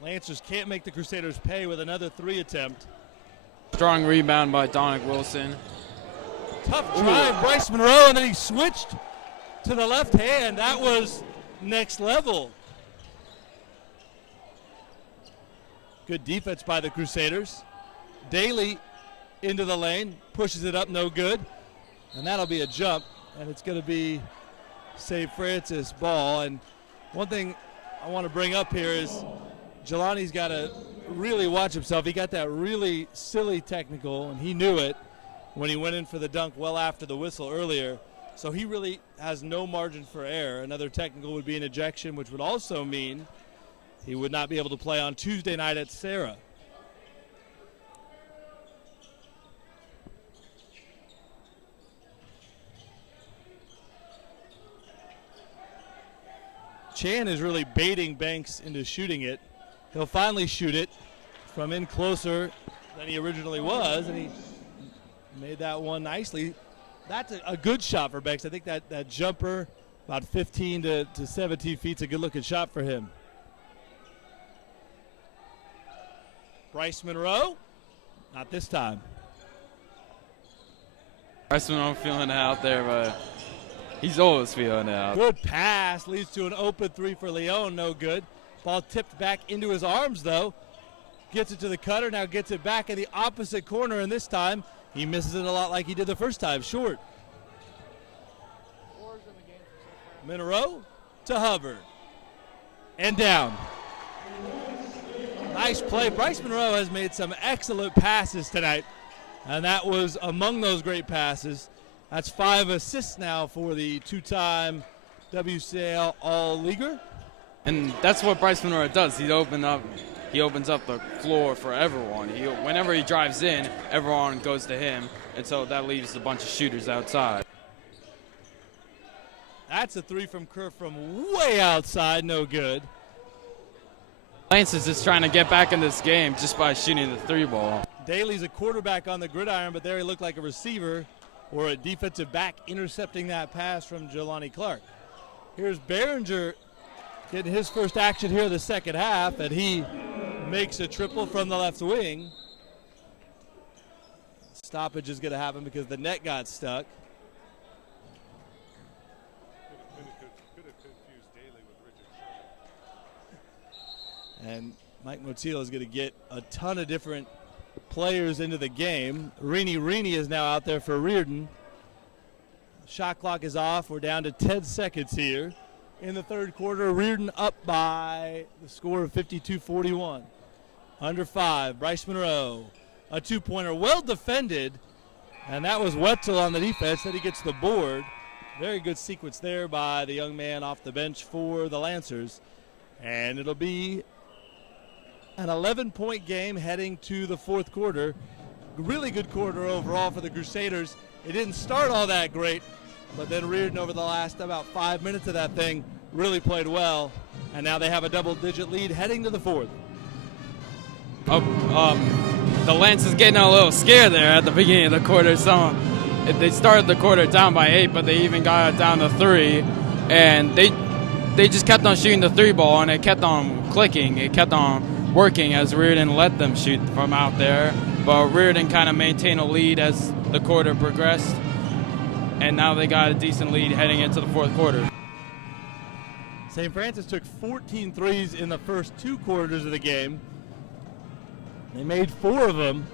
Lancers can't make the Crusaders pay with another 3 attempt. Strong rebound by Dominic Wilson. Tough drive, Bryce Monroe, and then he switched to the left hand. That was next level. Good defense by the Crusaders. Daly into the lane, pushes it up, no good. And that'll be a jump, and it's going to be St. Francis ball. And one thing I want to bring up here is Jelani's got to really watch himself. He got that really silly technical, and he knew it when he went in for the dunk well after the whistle earlier. So he really has no margin for error. Another technical would be an ejection, which would also mean he would not be able to play on Tuesday night at Sarah. Chan is really baiting Banks into shooting it. He'll finally shoot it from in closer than he originally was, and he made that one nicely. That's a good shot for Banks. I think that jumper, about 15 to 17 feet, is a good-looking shot for him. Bryce Monroe, not this time. Bryce Monroe feeling it out there, but he's always feeling it out. Good pass leads to an open 3 for Leon, no good. Ball tipped back into his arms, though. Gets it to the cutter, now gets it back in the opposite corner, and this time he misses it a lot like he did the first time, short. Monroe to Hubbard. And down. Nice play. Bryce Monroe has made some excellent passes tonight, and that was among those great passes. That's 5 assists now for the 2-time WCAL All-Leaguer. And that's what Bryce Monroe does. He opens up the floor for everyone. Whenever he drives in, everyone goes to him, and so that leaves a bunch of shooters outside. That's a 3 from Kerr from way outside, no good. Lance is just trying to get back in this game just by shooting the 3 ball. Daly's a quarterback on the gridiron, but there he looked like a receiver or a defensive back intercepting that pass from Jelani Clark. Here's Behringer getting his first action here in the second half, and he makes a triple from the left wing. Stoppage is going to happen because the net got stuck. And Mike Motila is going to get a ton of different players into the game. Rini is now out there for Riordan. Shot clock is off. We're down to 10 seconds here. In the third quarter, Riordan up by the score of 52-41. Under 5, Bryce Monroe. A two-pointer, well defended. And that was Wetzel on the defense. Then he gets the board. Very good sequence there by the young man off the bench for the Lancers. And it'll be an 11-point game heading to the fourth quarter. Really good quarter overall for the Crusaders. It didn't start all that great, but then Riordan over the last about 5 minutes of that thing really played well, and now they have a double-digit lead heading to the fourth. The Lance is getting a little scared there at the beginning of the quarter. So they started the quarter down by 8, but they even got it down to 3, and they just kept on shooting the 3 ball, and it kept on clicking. It kept on working as Riordan let them shoot from out there. But Riordan kind of maintained a lead as the quarter progressed, and now they got a decent lead heading into the fourth quarter. St. Francis took 14 threes in the first 2 quarters of the game. They made 4 of them,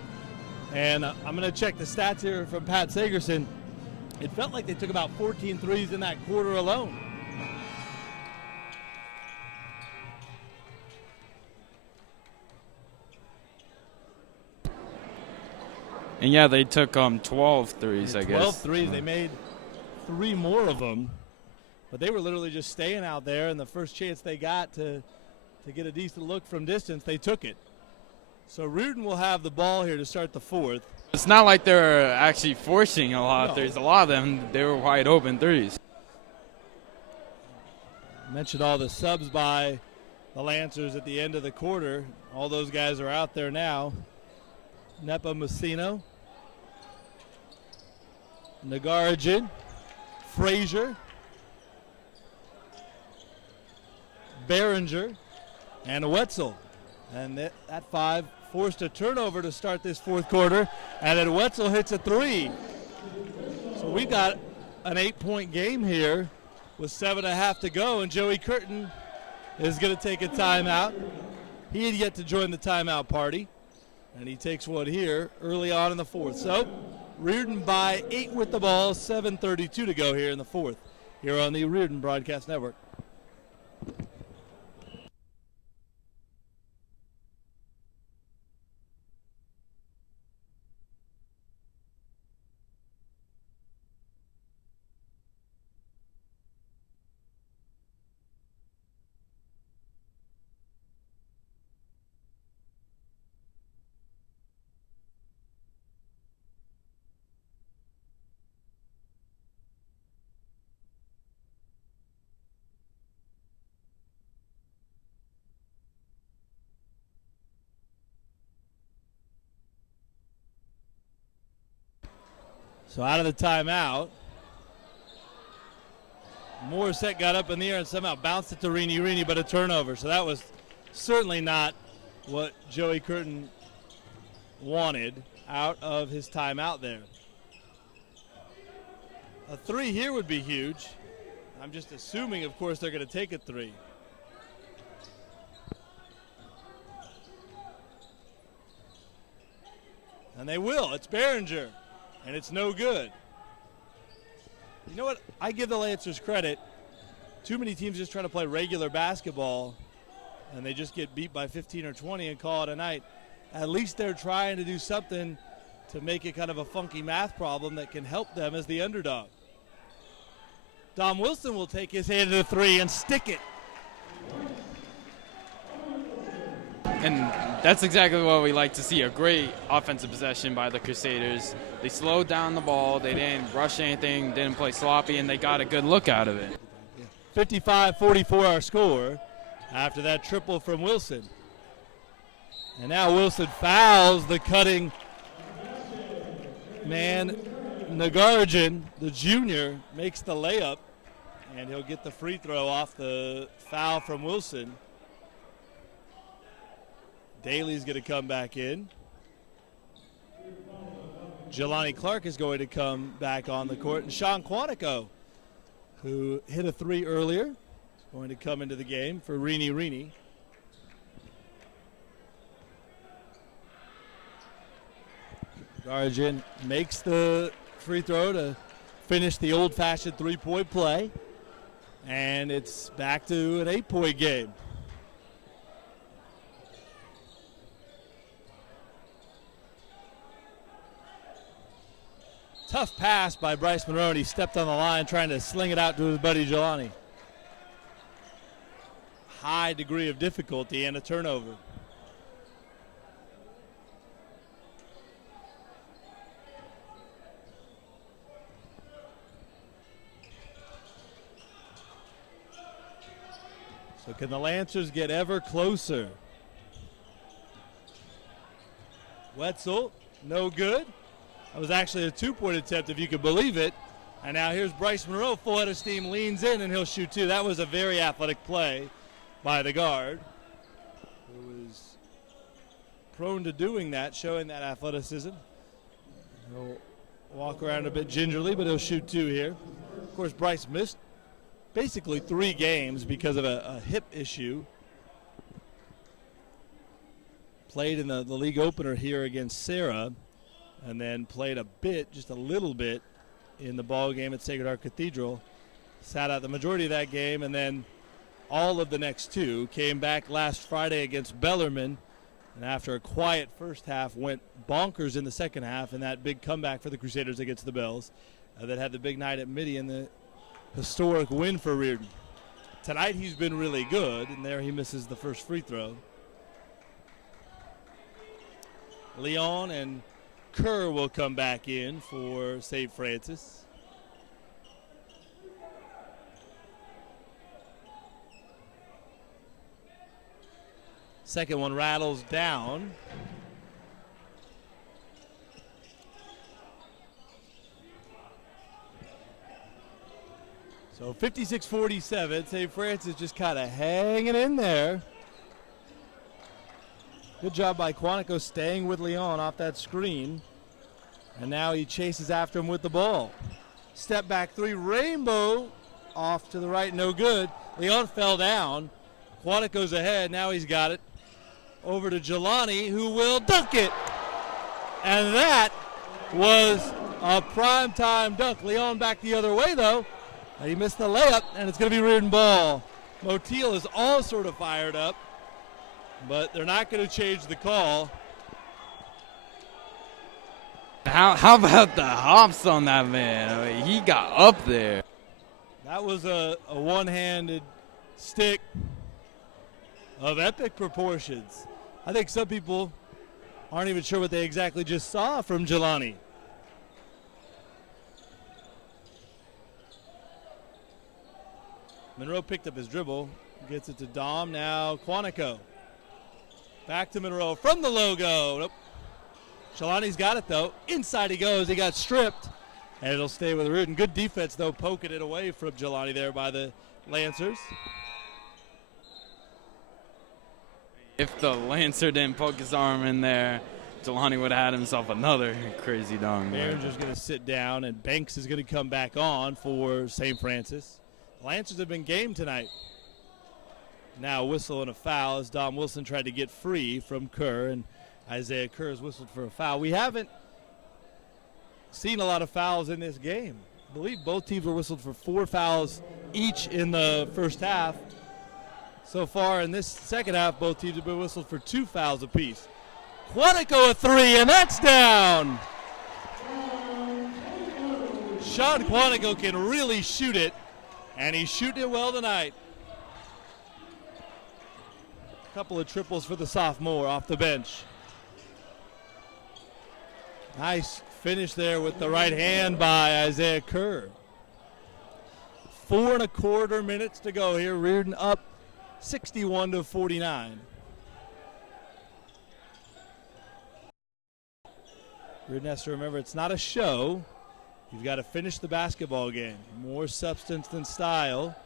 and I'm going to check the stats here from Pat Sagerson. It felt like they took about 14 threes in that quarter alone. And yeah, they took 12 threes, I guess. 12 threes. They made 3 more of them. But they were literally just staying out there, and the first chance they got to get a decent look from distance, they took it. So Riordan will have the ball here to start the fourth. It's not like they're actually forcing a lot of threes. A lot of them, they were wide open threes. I mentioned all the subs by the Lancers at the end of the quarter. All those guys are out there now. Nepa Messino, Nagarajan, Frazier, Behringer, and Wetzel. And that 5 forced a turnover to start this fourth quarter, and then Wetzel hits a 3. So we got an 8-point game here with 7.5 to go, and Joey Curtin is going to take a timeout. He had yet to join the timeout party, and he takes one here early on in the fourth. So Riordan by 8 with the ball, 7:32 to go here in the fourth, here on the Riordan Broadcast Network. So out of the timeout, Morissette got up in the air and somehow bounced it to Rini, but a turnover. So that was certainly not what Joey Curtin wanted out of his timeout there. A 3 here would be huge. I'm just assuming, of course, they're going to take a 3. And they will. It's Behringer. And it's no good. You know what? I give the Lancers credit. Too many teams just trying to play regular basketball, and they just get beat by 15 or 20 and call it a night. At least they're trying to do something to make it kind of a funky math problem that can help them as the underdog. Dom Wilson will take his hand to the 3 and stick it. And that's exactly what we like to see, a great offensive possession by the Crusaders. They slowed down the ball, they didn't rush anything, didn't play sloppy, and they got a good look out of it. 55-44 our score after that triple from Wilson. And now Wilson fouls the cutting man, Nagarajan, the junior, makes the layup, and he'll get the free throw off the foul from Wilson. Daly's going to come back in. Jelani Clark is going to come back on the court. And Sean Quantico, who hit a three earlier, is going to come into the game for Rini. Nagarajan makes the free throw to finish the old-fashioned three-point play. And it's back to an 8-point game. Tough pass by Bryce Monroe. He stepped on the line trying to sling it out to his buddy Jelani. High degree of difficulty and a turnover. So can the Lancers get ever closer? Wetzel, no good. That was actually a two-point attempt, if you could believe it. And now here's Bryce Monroe, full head of steam, leans in, and he'll shoot two. That was a very athletic play by the guard, who was prone to doing that, showing that athleticism. He'll walk around a bit gingerly, but he'll shoot two here. Of course, Bryce missed basically 3 games because of a hip issue. Played in the league opener here against Sarah, and then played a bit, just a little bit, in the ball game at Sacred Heart Cathedral. Sat out the majority of that game, and then all of the next 2. Came back last Friday against Bellarmine, and after a quiet first half, went bonkers in the second half, and that big comeback for the Crusaders against the Bells. That had the big night at Midi and the historic win for Riordan. Tonight he's been really good, and there he misses the first free throw. Leon and Kerr will come back in for St. Francis. Second one rattles down. So 56-47, St. Francis just kind of hanging in there. Good job by Quantico staying with Leon off that screen. And now he chases after him with the ball. Step back three, Rainbow off to the right, no good. Leon fell down. Quantico's ahead, now he's got it. Over to Jelani, who will dunk it. And that was a primetime dunk. Leon back the other way though. He missed the layup, and it's going to be Riordan ball. Motil is all sort of fired up, but they're not going to change the call. How about the hops on that man? I mean, he got up there. That was a one-handed stick of epic proportions. I think some people aren't even sure what they exactly just saw from Jelani. Monroe picked up his dribble, gets it to Dom, now Quantico. Back to Monroe from the logo. Nope. Jelani's got it though. Inside he goes, he got stripped, and it'll stay with Riordan. Good defense though, poking it away from Jelani there by the Lancers. If the Lancer didn't poke his arm in there, Jelani would have had himself another crazy dunk. Behringer's going to sit down, and Banks is going to come back on for St. Francis. The Lancers have been game tonight. Now a whistle and a foul as Dom Wilson tried to get free from Kerr, and Isaiah Kerr has whistled for a foul. We haven't seen a lot of fouls in this game. I believe both teams were whistled for 4 fouls each in the first half. So far in this second half, both teams have been whistled for 2 fouls apiece. Quantico a 3, and that's down. Sean Quantico can really shoot it, and he's shooting it well tonight. A couple of triples for the sophomore off the bench. Nice finish there with the right hand by Isaiah Kerr. 4 1/4 minutes to go here. Riordan up 61-49. Riordan has to remember it's not a show. You've got to finish the basketball game. More substance than style.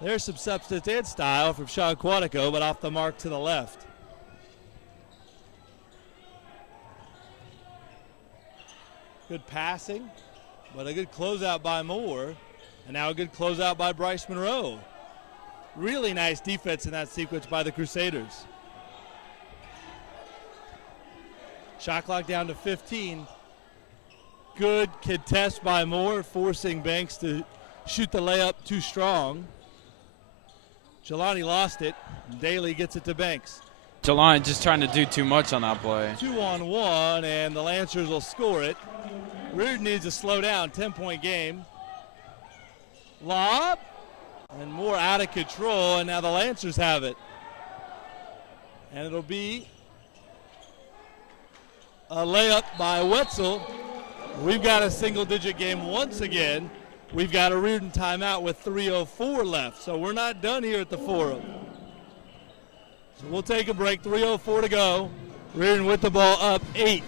There's some substance and style from Sean Quantico, but off the mark to the left. Good passing, but a good closeout by Moore. And now a good closeout by Bryce Monroe. Really nice defense in that sequence by the Crusaders. Shot clock down to 15. Good contest by Moore, forcing Banks to shoot the layup too strong. Jelani lost it. Daly gets it to Banks. Jelani just trying to do too much on that play. 2-on-1, and the Lancers will score it. Riordan needs to slow down. 10-point game. Lob. And Moore out of control, and now the Lancers have it. And it'll be a layup by Wetzel. We've got a single-digit game once again. We've got a Riordan timeout with 3:04 left, so we're not done here at the Forum. So we'll take a break. 3:04 to go. Riordan with the ball up 8.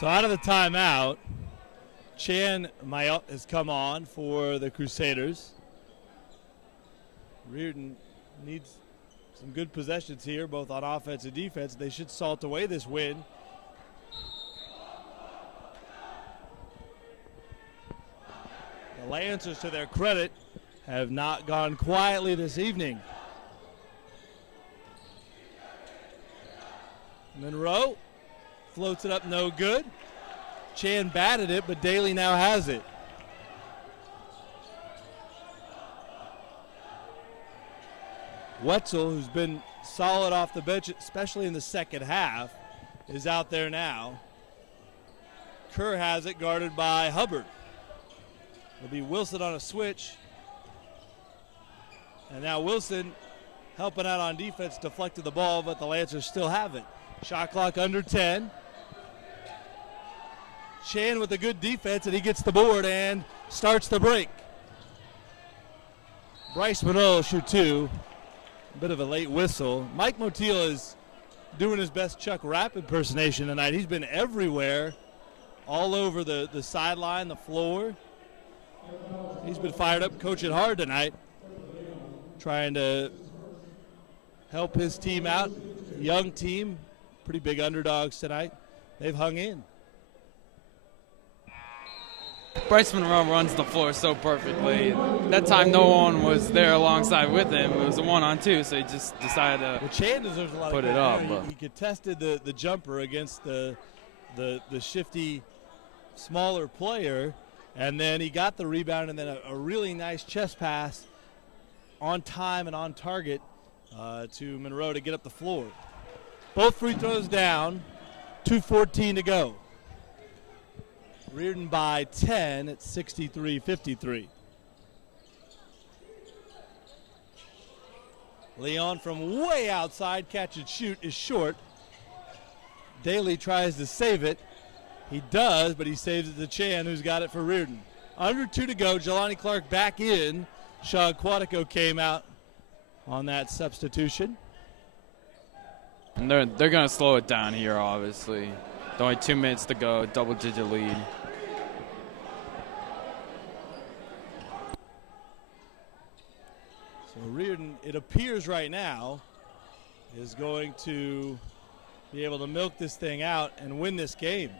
So out of the timeout, Chan Mayot has come on for the Crusaders. Riordan needs some good possessions here, both on offense and defense. They should salt away this win. The Lancers, to their credit, have not gone quietly this evening. Monroe floats it up, no good. Chan batted it, but Daly now has it. Wetzel, who's been solid off the bench, especially in the second half, is out there now. Kerr has it, guarded by Hubbard. It'll be Wilson on a switch. And now Wilson helping out on defense, deflected the ball, but the Lancers still have it. Shot clock under 10. Chan with a good defense, and he gets the board and starts the break. Bryce Monroe will shoot 2. A bit of a late whistle. Mike Motil is doing his best Chuck Rapp impersonation tonight. He's been everywhere, all over the sideline, the floor. He's been fired up, coaching hard tonight, trying to help his team out. Young team, pretty big underdogs tonight. They've hung in. Bryce Monroe runs the floor so perfectly. That time no one was there alongside with him. It was a 1-on-2, so he just decided to Chan deserves a lot put of it up. He contested the jumper against the shifty, smaller player, and then he got the rebound, and then a really nice chest pass on time and on target to Monroe to get up the floor. Both free throws down, 2:14 to go. Riordan by 10 at 63-53. Leon from way outside, catch and shoot is short. Daly tries to save it. He does, but he saves it to Chan, who's got it for Riordan. Under 2 to go, Jelani Clark back in. Sean Quantico came out on that substitution. And they're going to slow it down here, obviously. Only 2 minutes to go, double-digit lead. So Riordan, it appears right now, is going to be able to milk this thing out and win this game.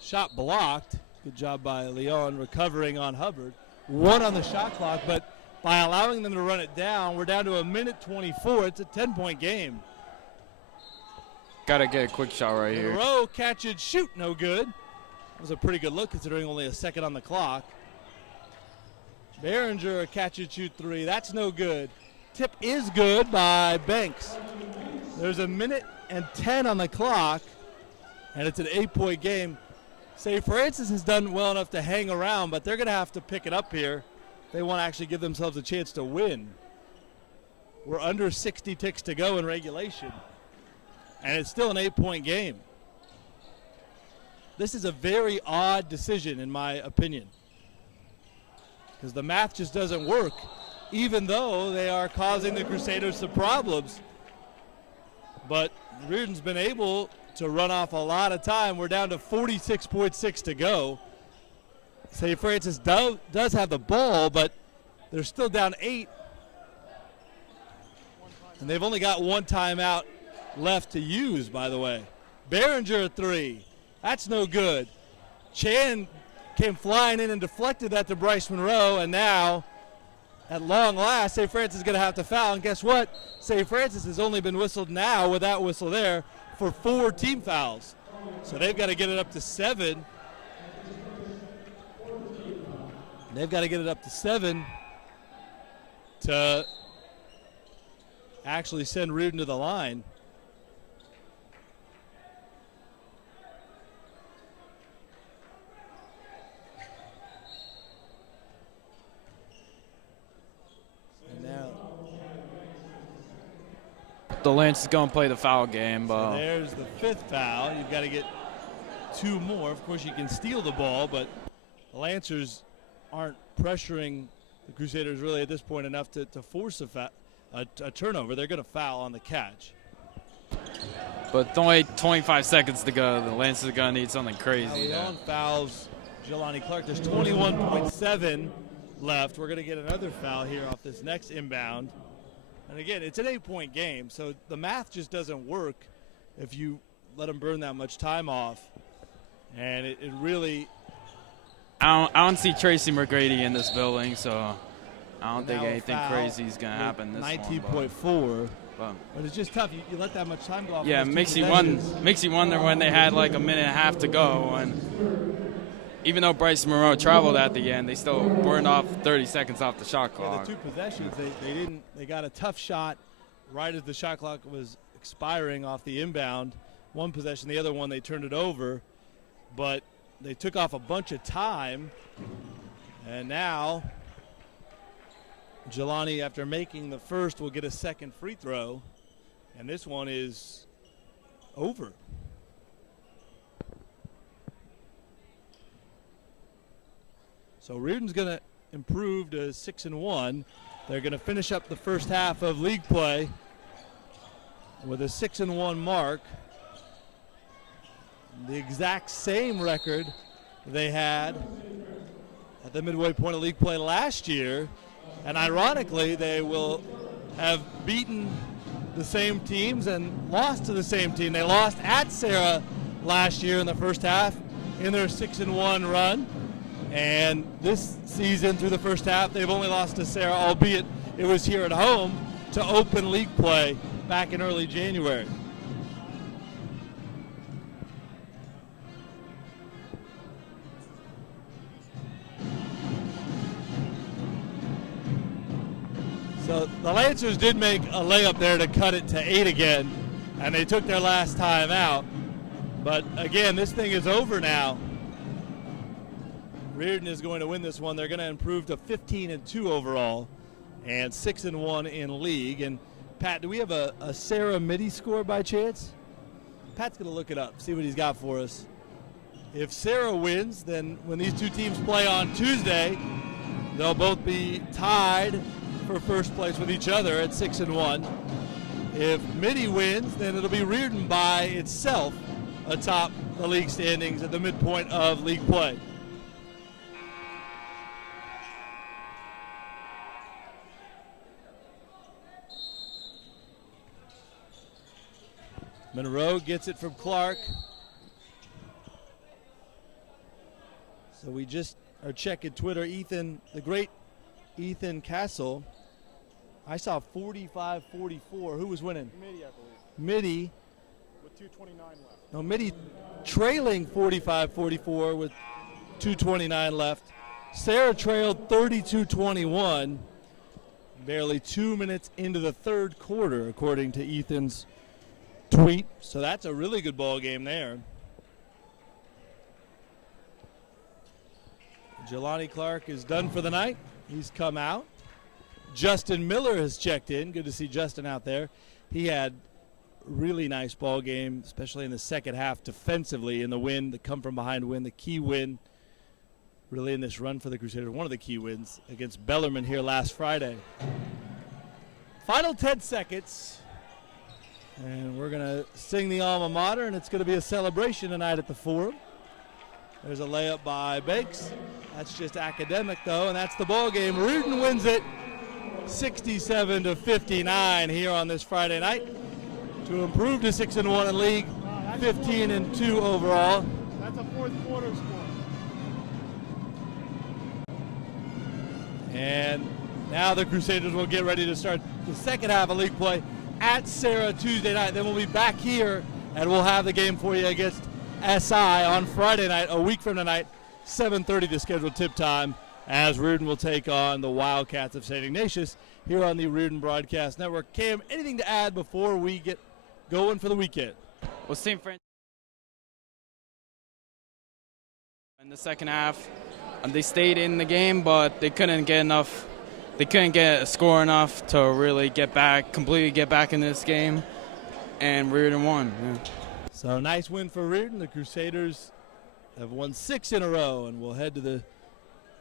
Shot blocked. Good job by Leon recovering on Hubbard. 1 on the shot clock, but by allowing them to run it down, we're down to a minute 24. It's a 10-point game. Got to get a quick shot right here. Monroe, catch and shoot, no good. That was a pretty good look considering only a second on the clock. Behringer, a catch and shoot 3. That's no good. Tip is good by Banks. There's a minute and 10 on the clock, and it's an 8-point game. St. Francis has done well enough to hang around, but they're going to have to pick it up here. They want to actually give themselves a chance to win. We're under 60 ticks to go in regulation, and it's still an 8-point game. This is a very odd decision, in my opinion, because the math just doesn't work, even though they are causing the Crusaders some problems. But Riordan's been able to run off a lot of time. We're down to 46.6 to go. St. Francis does have the ball, but they're still down 8. And they've only got 1 timeout left to use, by the way. Behringer, a 3. That's no good. Chan came flying in and deflected that to Bryce Monroe, and now, at long last, St. Francis is going to have to foul. And guess what? St. Francis has only been whistled now, with that whistle there, for 4 team fouls. So they've got to get it up to 7. They've got to get it up to 7 to actually send Riordan to the line. And now The Lance is going to play the foul game. So there's the 5th foul. You've got to get 2 more. Of course, you can steal the ball, but the Lancers aren't pressuring the Crusaders really at this point enough to force a turnover. They're going to foul on the catch. But with only 25 seconds to go. The Lancers are going to need something crazy. Leon fouls Jelani Clark. There's 21.7 left. We're going to get another foul here off this next inbound. And again, it's an 8-point game, so the math just doesn't work if you let them burn that much time off. And it really... I don't see Tracy McGrady in this building, so I don't think anything crazy is going to happen this 19.4. But it's just tough. You let that much time go off. Yeah, makes you wonder when they had like a minute and a half to go. And even though Bryce Monroe traveled at the end, they still burned off 30 seconds off the shot clock. The 2 possessions, they got a tough shot right as the shot clock was expiring off the inbound. 1 possession, the other one they turned it over. But they took off a bunch of time, and now Jelani, after making the first, will get a second free throw, and this one is over. So Riordan's going to improve to 6-1. They're going to finish up the first half of league play with a 6-1 mark. The exact same record they had at the midway point of league play last year. And ironically, they will have beaten the same teams and lost to the same team. They lost at Sarah last year in the first half in their 6-1 run. And this season through the first half, they've only lost to Sarah, albeit it was here at home, to open league play back in early January. So the Lancers did make a layup there to cut it to 8 again, and they took their last time out. But again, this thing is over now. Riordan is going to win this one. They're going to improve to 15-2 overall and 6-1 in league. And Pat, do we have a Sarah Midi score by chance? Pat's going to look it up, see what he's got for us. If Sarah wins, then when these 2 teams play on Tuesday, they'll both be tied for first place with each other at 6-1. If Midi wins, then it'll be Riordan by itself atop the league standings at the midpoint of league play. Monroe gets it from Clark. So we just are checking Twitter. Ethan, the great Ethan Castle. I saw 45-44. Who was winning? Midi, I believe. Midi. With 2:29 left. No, Midi trailing 45-44 with 2:29 left. Sarah trailed 32-21. Barely 2 minutes into the third quarter, according to Ethan's tweet. So that's a really good ball game there. Jelani Clark is done for the night. He's come out. Justin Miller has checked in. Good to see Justin out there. He had a really nice ball game, especially in the second half defensively in the win, the come from behind win, the key win really in this run for the Crusaders. One of the key wins against Bellarmine here last Friday. Final 10 seconds. And we're going to sing the alma mater, and it's going to be a celebration tonight at the Forum. There's a layup by Bakes. That's just academic, though, and that's the ball game. Riordan wins it 67-59 here on this Friday night to improve to 6-1 in league, 15-2 overall. That's a fourth quarter score. And now the Crusaders will get ready to start the second half of league play at Sarah Tuesday night. Then we'll be back here, and we'll have the game for you against SI on Friday night, a week from tonight, 7:30 the scheduled tip time, as Riordan will take on the Wildcats of St. Ignatius here on the Riordan Broadcast Network. Cam, anything to add before we get going for the weekend? Well, St. Francis in the second half, they stayed in the game, but they couldn't get enough. They couldn't get a score enough to really completely get back in this game, and Riordan won. Yeah. So nice win for Riordan. The Crusaders have won 6 in a row, and we'll head to the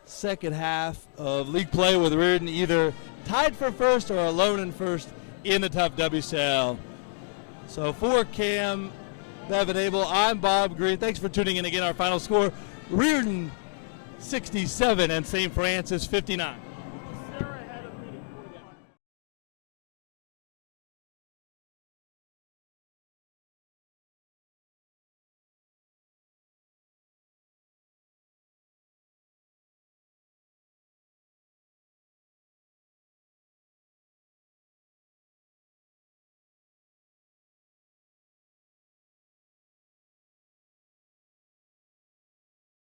second half of league play with Riordan either tied for first or alone in first in the tough WCAL. So for Cam, Bevan Abel, I'm Bob Green. Thanks for tuning in again. Our final score, Riordan 67 and St. Francis 59.